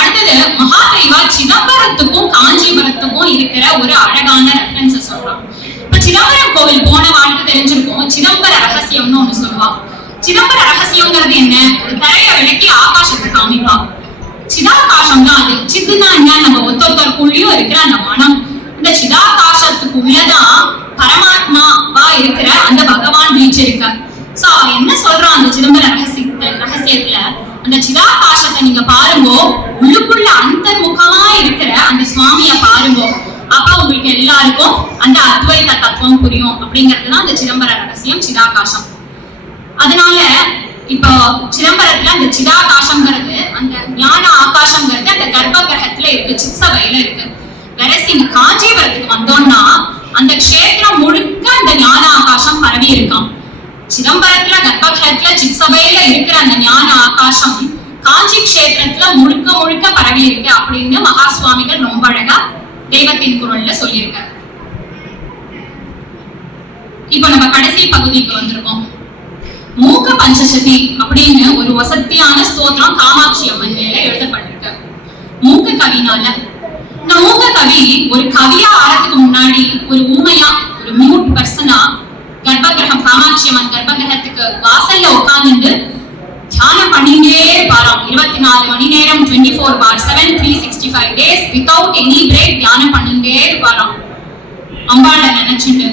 அடுத்தது மகாதேவா சிதம்பரத்துக்கும் காஞ்சிபுரத்துக்கும் இருக்கிற ஒரு அழகான ரெஃபரன்ஸ் சொல்றான். இப்ப சிதம்பரம் கோவில் போன வாழ்க்கை தெரிஞ்சிருக்கும். சிதம்பர ரகசியம்னு ஒண்ணு சொல்லுவான். சிதம்பர ரகசியம்ங்கிறது என்ன? ஒரு தரைய விளக்கி ஆகாசத்தை காமிப்பா. சிதாகாசம் தான் அது. சித்துனா என்ன? நம்ம ஒத்தொத்தருக்குள்ளயும் இருக்கிற அந்த மனம். இந்த சிதாகாசத்துக்குள்ளதான் பரமாத்மாவா இருக்கிற அந்த பகவான் வீச்சிருக்க. சோ அவன் என்ன சொல்றான் அந்த சிதம்பர ரகசியத்துல, அந்த சிதாகாசத்தை நீங்க பாருங்க, உள்ளுக்குள்ள அந்தர்முகமா இருக்கிற அந்த சுவாமிய பாருங்க, அப்ப உங்களுக்கு எல்லாருக்கும் அந்த அத்வைத தத்துவம் புரியும் அப்படிங்கிறதுதான் அந்த சிதம்பர ரகசியம், சிதாகாசம். அதனால இப்போ சிதம்பரத்துல அந்த சிதாகாசம்ங்கிறது, அந்த ஞான ஆகாசம்ங்கிறது அந்த கர்ப்ப கிரகத்துல இருக்கு, சித்சபையில இருக்கு. கடைசி காஞ்சிபுரத்துக்கு வந்தோம்னா அந்த கஷேத்திரம் முழுக்க அந்த ஞான ஆகாசம் பரவி இருக்கான். சிதம்பரத்துல கர்ப்பகிரகத்துல சித்சபையில இருக்கிற அந்த ஞான ஆகாசம் காஞ்சி கஷேத்திரத்துல முழுக்க முழுக்க பரவி இருக்கு அப்படின்னு மகா சுவாமிகள் ரொம்ப அழகா தெய்வத்தின் குரல்ல சொல்லியிருக்காரு. இப்ப நம்ம கடைசி பகுதிக்கு வந்திருக்கோம். மூக்க பஞ்சசதி அப்படின்னு ஒரு வசத்தியான ஸ்தோத்திரம் காமாட்சி அம்மன் மேல எழுதப்பட்டிருக்கு மூக்க கவினால. இந்த மூக்க கவி ஒரு கவியா ஆறதுக்கு முன்னாடி ஒரு ஊமையா, ஒரு மியூட் பர்சனா கர்ப்பகிரகம் காமாட்சி அம்மன் கர்ப்பகிரகத்துக்கு வாசல்ல உட்கார்ந்து தியானம் பண்ணிட்டே இருப்பாராம். 24 மணி நேரம் 24/7 365 days வித்தவுட் எனி பிரேக் தியானம் பண்ணிட்டே இருப்பாராம் அம்பாளை நினைச்சுட்டு.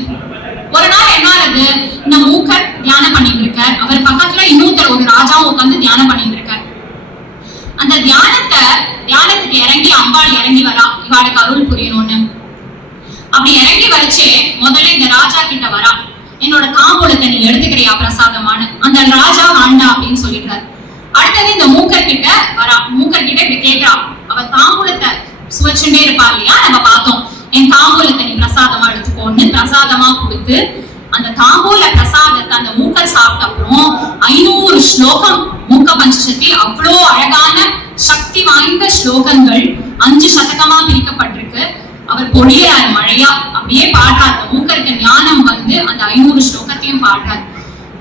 ஒரு நாள் என்ன ஆகுது, இந்த மூக்கர் தியானம் பண்ணிட்டு இருக்கார். அவர் பக்கத்துல இன்னொருத்தர் ஒரு ராஜாவும் உட்கார்ந்து தியானம் பண்ணிட்டு இருக்கார். அந்த தியானத்துக்கு இறங்கி அம்பாள் இறங்கி வரா, இவாளுக்கு அருள் புரியணும்னு. அப்படி இறங்கி வச்சே முதல்ல இந்த ராஜா கிட்ட வரா, என்னோட தாம்பூலத்தை நீ எடுத்துக்கிறியா பிரசாதமான. அந்த ராஜா வேண்டாம் அப்படின்னு சொல்லிடுறாரு. அடுத்தது இந்த மூக்கர் கிட்ட வரா, மூக்கர் கிட்ட இப்படி கேட்கிறா. அவ தாம்பூலத்தை சுவச்சுட்டே இருப்பா இல்லையா, நம்ம பார்த்தோம். என் தாம்பூலத்தை நீ பிரசாதமா எடுத்துக்கோன்னு பிரசாதமா கொடுத்து அந்த தாம்பூல பிரசாதத்தை அந்த மூக்கர் சாப்பிட்ட அப்புறம் 500 ஸ்லோகம் மூக்க பஞ்சசதி, அவ்வளோ அழகான சக்தி வாய்ந்த ஸ்லோகங்கள் 5 சதகமா பிரிக்கப்பட்டிருக்கு. அவர் பொழியறாரு மழையா, அப்படியே பாடுறார். அந்த மூக்கருக்கு ஞானம் வந்து அந்த 500 ஸ்லோகத்தையும் பாடுறார்.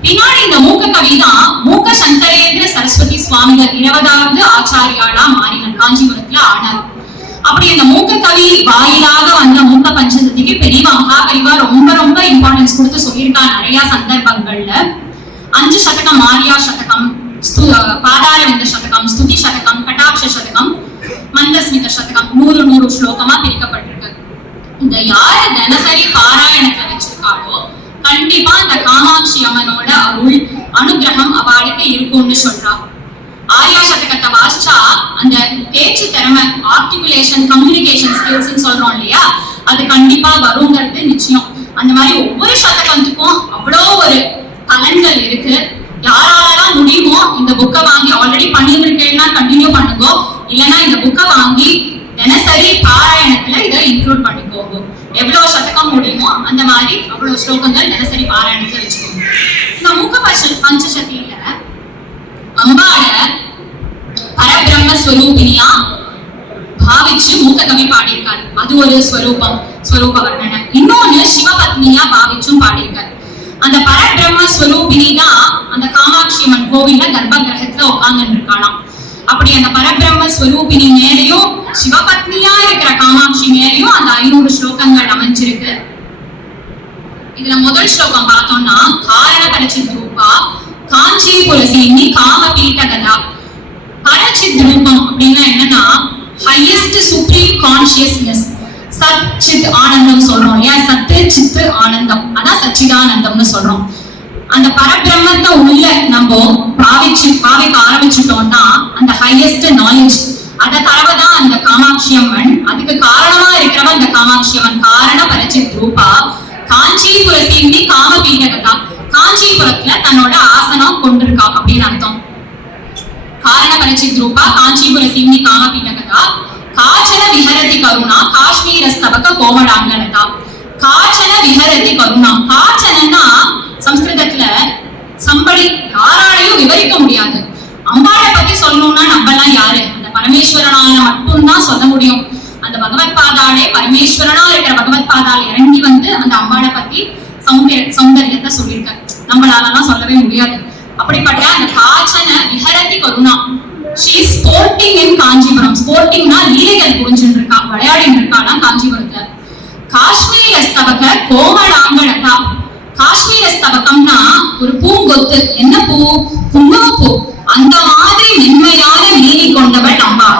பின்னாடி இந்த மூக்க கவிதான் மூக்க சங்கரேந்திர சரஸ்வதி சுவாமிகள் 20வது ஆச்சாரியாளா மாறினார், காஞ்சிபுரத்துல ஆனார். அப்படி இந்த மூக்க கவி வாயிலாக வந்த மூக்க பஞ்சசதிக்கு பெரியவா மகாபெரிவா ரொம்ப ரொம்ப இம்பார்ட்டன்ஸ் கொடுத்து சொல்லியிருக்கா நிறைய சந்தர்ப்பங்கள்ல. 5 சதகம், மாரியா சதகம், பாதாரவிந்த சதகம், ஸ்துதி சதகம், கட்டாட்ச சதகம், மந்தஸ்மித சதகம் 100 ஸ்லோகமா பிரிக்கப்பட்டிருக்கு. இந்த யாரு தினசரி பாராயணத்துல வச்சிருக்காளோ கண்டிப்பா அந்த காமாட்சி அம்மனோட அருள் அனுகிரகம் அவளுக்கு இருக்கும்னு சொல்றா. ஆர்யா சதகத்தை வாசிச்சா அந்த பேச்சு திறமை, ஆர்டிகுலேஷன், கம்யூனிகேஷன் ஸ்கில்ஸ் சொல்றோம் இல்லையா, அது கண்டிப்பா வருங்கிறது நிச்சயம். அந்த மாதிரி ஒவ்வொரு சதகத்துக்கும் அவ்வளோ ஒரு பலன்கள் இருக்கு. யாராலலாம் முடியுமோ இந்த புக்கை வாங்கி, ஆல்ரெடி பண்ணிட்டு இருக்கேன்னா கண்டினியூ பண்ணுங்க, இல்லைன்னா இந்த புக்கை வாங்கி தினசரி பாராயணத்துல இதை இன்க்ளூட் பண்ணிக்கோங்க. எவ்வளவு சதகம் முடியுமோ அந்த மாதிரி அவ்வளவு ஸ்லோகங்கள் தினசரி பாராயணத்துல வச்சுக்கோங்க. இந்த மூக்க பஞ்சசதியில அம்பாள பரபிரம்ம ஸ்வரூபிணியா பாவிச்சு மூக்க கவி பாடியிருக்காரு. அது ஒரு ஸ்வரூப வர்ணனை. இன்னொன்னு சிவபத்னியா பாவிச்சும் பாடியிருக்காரு. அந்த பரபிரம்ம ஸ்வரூபிணி தான் அந்த காமாட்சி அம்மன் கோவில்ல கர்ப்ப கிரகத்துல உட்கார்ந்து இருக்காளாம். அப்படி அந்த பரபிரம்ம ஸ்வரூபிணி மேலையும் சிவபத்னியா இருக்கிற காமாட்சி மேலையும் அந்த 500 ஸ்லோகங்கள் அமைஞ்சிருக்கு. இதுல முதல் ஸ்லோகம் பார்த்தோம்னா, காரண பரச்சித் ரூபா காஞ்சிபுரசீனி காம பீட்டகதா. பரச்சித் ரூபம் அப்படின்னா என்னன்னா ஹையஸ்ட் சுப்ரீம் கான்சியஸ்னஸ், சத் சித் ஆனந்தம் சொல்றோம் இல்லையா, சத்து சித்து ஆனந்தம், அதான் சச்சிதானந்தம்னு சொல்றோம். அந்த பரபிரம்மத்தை உள்ள நம்ம பாவிக்க ஆரம்பிச்சுட்டோம்னா அந்த ஹையஸ்ட் நாலேஜ் அதை தரவதான் அந்த காமாட்சி அம்மன். அதுக்கு காரணமா இருக்கிறவ அந்த காமாட்சி அம்மன். காரண பரச்சித் ரூபா காஞ்சிபுர சீனி காமபீடகதா. காஞ்சிபுரத்துல தன்னோட ஆசனம் கொண்டிருக்கா அப்படின்னு அர்த்தம். காரண பரச்சித் ரூபா காஞ்சிபுர சீனி காமபீடகதா. காச்சன விஹரதி கருணா காஷ்மீரஸ்தவக கோமடாங்கலதா. காச்சன விஹரதி கருணா. காச்சனன்னா சம்ஸ்கிருதத்துல சம்பளி யாராலையும் விவரிக்க முடியாது. அம்பாளை பத்தி சொல்லணும்னா நம்மலாம் யாரு? அந்த பரமேஸ்வரனால மட்டும்தான் சொல்ல முடியும். அந்த பகவத் பாதாளே பரமேஸ்வரனா இருக்கிற பகவத் பாதாள் இறங்கி வந்து அந்த அம்பாளை பத்தி சௌந்தரியத்தை சொல்லியிருக்க. நம்மளாலலாம் சொல்லவே முடியாது. அப்படிப்பட்ட அந்த காச்சன விஹரதி கருணா. ஷீ ஸ்போர்ட்டிங் இன் காஞ்சிபுரம். ஸ்போர்ட்டிங்னா லீலைகள் புரிஞ்சுட்டு இருக்கா, விளையாடிட்டு இருக்காலாம் காஞ்சிபுரத்துல. காஷ்மீர ஸ்தவக கோமளாங்கலதா. காஷ்மீர ஸ்தவகம்னா ஒரு பூங்கொத்து. என்ன பூ? குங்குமப்பூ. அந்த மாதிரி மென்மையான மேனி கொண்டவள் அம்பா.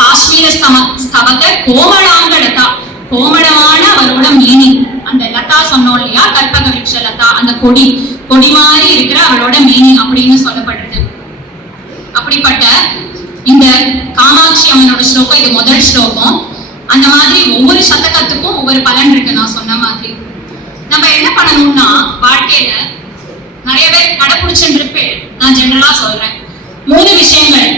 காஷ்மீர ஸ்தவக கோமளாங்கலதா. கோமளமான அவரோட மேனி. அந்த லதா சொன்னோம் இல்லையா, கற்பக விருட்ச லதா, அந்த கொடி மாதிரி இருக்கிற அவளோட மேனி அப்படின்னு சொல்லப்படுறது. அப்படிப்பட்ட இந்த காமாட்சி அம்மனோட ஸ்லோகம் இது முதல் ஸ்லோகம். அந்த மாதிரி ஒவ்வொரு சதகத்துக்கும் ஒவ்வொரு பலன் இருக்கு. நான் சொன்ன மாதிரி நம்ம என்ன பண்ணணும்னா வாழ்க்கையில நிறைய பேர் கடைபிடிச்சுட்டு நான் ஜெனரலா சொல்றேன் 3 விஷயங்கள்.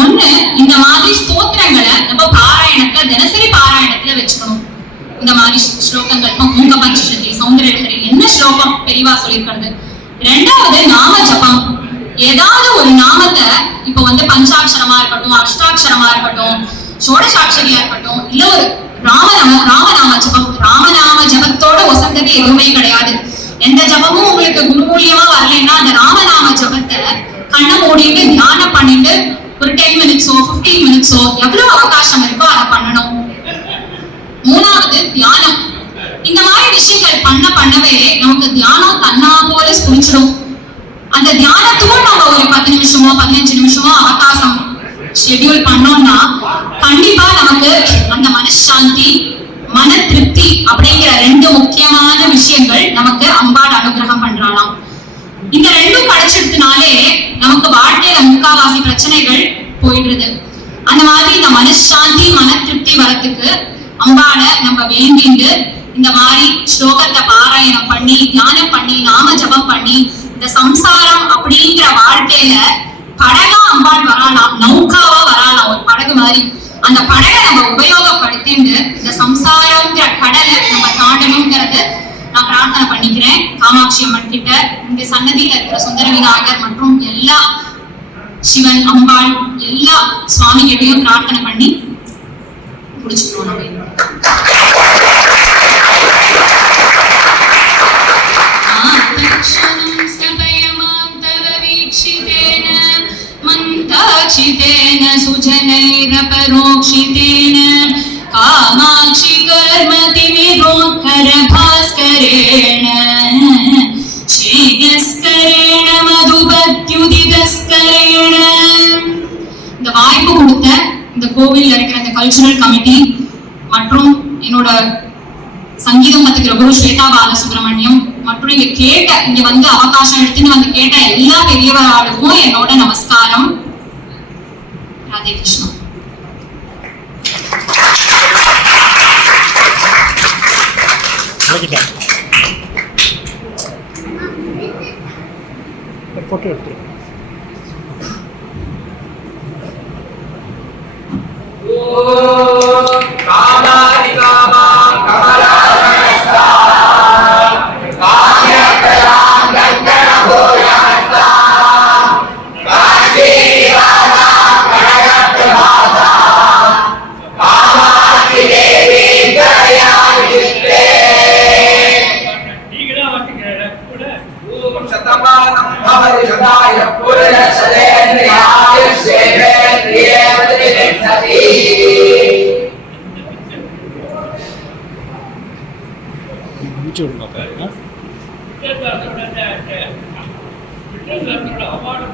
ஒண்ணு, இந்த மாதிரி ஸ்தோத்திரங்களை நம்ம பாராயணத்துல தினசரி பாராயணத்துல வச்சுக்கணும். இந்த மாதிரி ஸ்லோகங்கள் மூங்க பஞ்சசதி சௌந்தரலஹரி என்ன ஸ்லோகம் பெரியவா சொல்லியிருக்கிறது. 2வது நாம ஜபம். ஏதாவது ஒரு நாமத்தை இப்ப வந்து பஞ்சாட்சரமா இருக்கட்டும், அஷ்டாட்சரமா இருக்கட்டும், சோடசாட்சரியா இருக்கட்டும், இல்ல ஒரு ராமநாம ஜபம். ராமநாம ஜபத்தோட ஒசந்தது எதுவுமே கிடையாது. எந்த ஜபமும் உங்களுக்கு குருமூலியமா வரலைன்னா அந்த ராமநாம ஜபத்தை கண்ணை மூடிட்டு தியானம் பண்ணிட்டு ஒரு 10 மினிட்ஸோ 15 மினிட்ஸோ எவ்வளவு அவகாசம் இருக்கோ அதை பண்ணணும். 3வது தியானம். இந்த மாதிரி விஷயங்கள் பண்ணவே நமக்கு தியானம் தன்னா போல புரிஞ்சிடும். அந்த தியானத்துக்கும் நம்ம ஒரு 10 நிமிஷமோ 15 நிமிஷமோ அவகாசம் ஷெட்யூல் பண்ணோம்னா கண்டிப்பா நமக்கு அந்த மனசாந்தி மன திருப்தி அப்படிங்கிற 2 முக்கியமான விஷயங்கள் நமக்கு அம்பாள் அனுகிரகம் பண்றாளாம். இந்த 2ம் கிடைச்சிடுறதுனாலே நமக்கு வாழ்க்கையில முக்காவாசி பிரச்சனைகள் போயிடுறது. அந்த மாதிரி இந்த மனசாந்தி மன திருப்தி வரத்துக்கு அம்பாளை நம்ம வேண்டிட்டு இந்த மாதிரி ஸ்லோகத்தை பாராயணம் பண்ணி தியானம் பண்ணி நாம ஜபம் பண்ணி இந்த சம்சாரம் அப்படிங்கிற வாழ்க்கையில படகா அம்பாள் வராலாம், நௌகாவா வராலாம், ஒரு படகு மாதிரி. அந்த படகை நம்ம உபயோகப்படுத்திட்டு இந்த சம்சாரங்கிற கடலை நம்ம தாண்டணுங்கிறது நான் பிரார்த்தனை பண்ணிக்கிறேன் காமாட்சி அம்மன் கிட்ட. இந்த சன்னதியில இருக்கிற சுந்தர விநாயகர் மற்றும் எல்லா சிவன் அம்பாள் எல்லா சுவாமி கிட்டையும் பிரார்த்தனை பண்ணி முடிச்சுக்கணும். மந்தாச்சிதேன சுஜனைரபரோக்ஷிதேன காமாட்சி கர்மதிமிரோக்கர பாஸ்கரேண ஸ்ரீகஸ்கரேண மதுபத்யுதிதஸ்கரேண. இந்த வாய்ப்பு கொடுத்த இந்த கோவில்ல இருக்கிற இந்த கல்ச்சுரல் கமிட்டி மற்றும் என்னோட சங்கீதம் கத்துக்கிற குரு ஸ்வேதா பாலசுப்ரமணியம் மற்றும் இங்க வந்து அவகாசம் எடுத்துன்னு வந்து கேட்ட எல்லா பெரியவர்களுக்கும் என்னோட நமஸ்காரம். ராதே கிருஷ்ணா. போட்டோ எடுத்து அவார்டு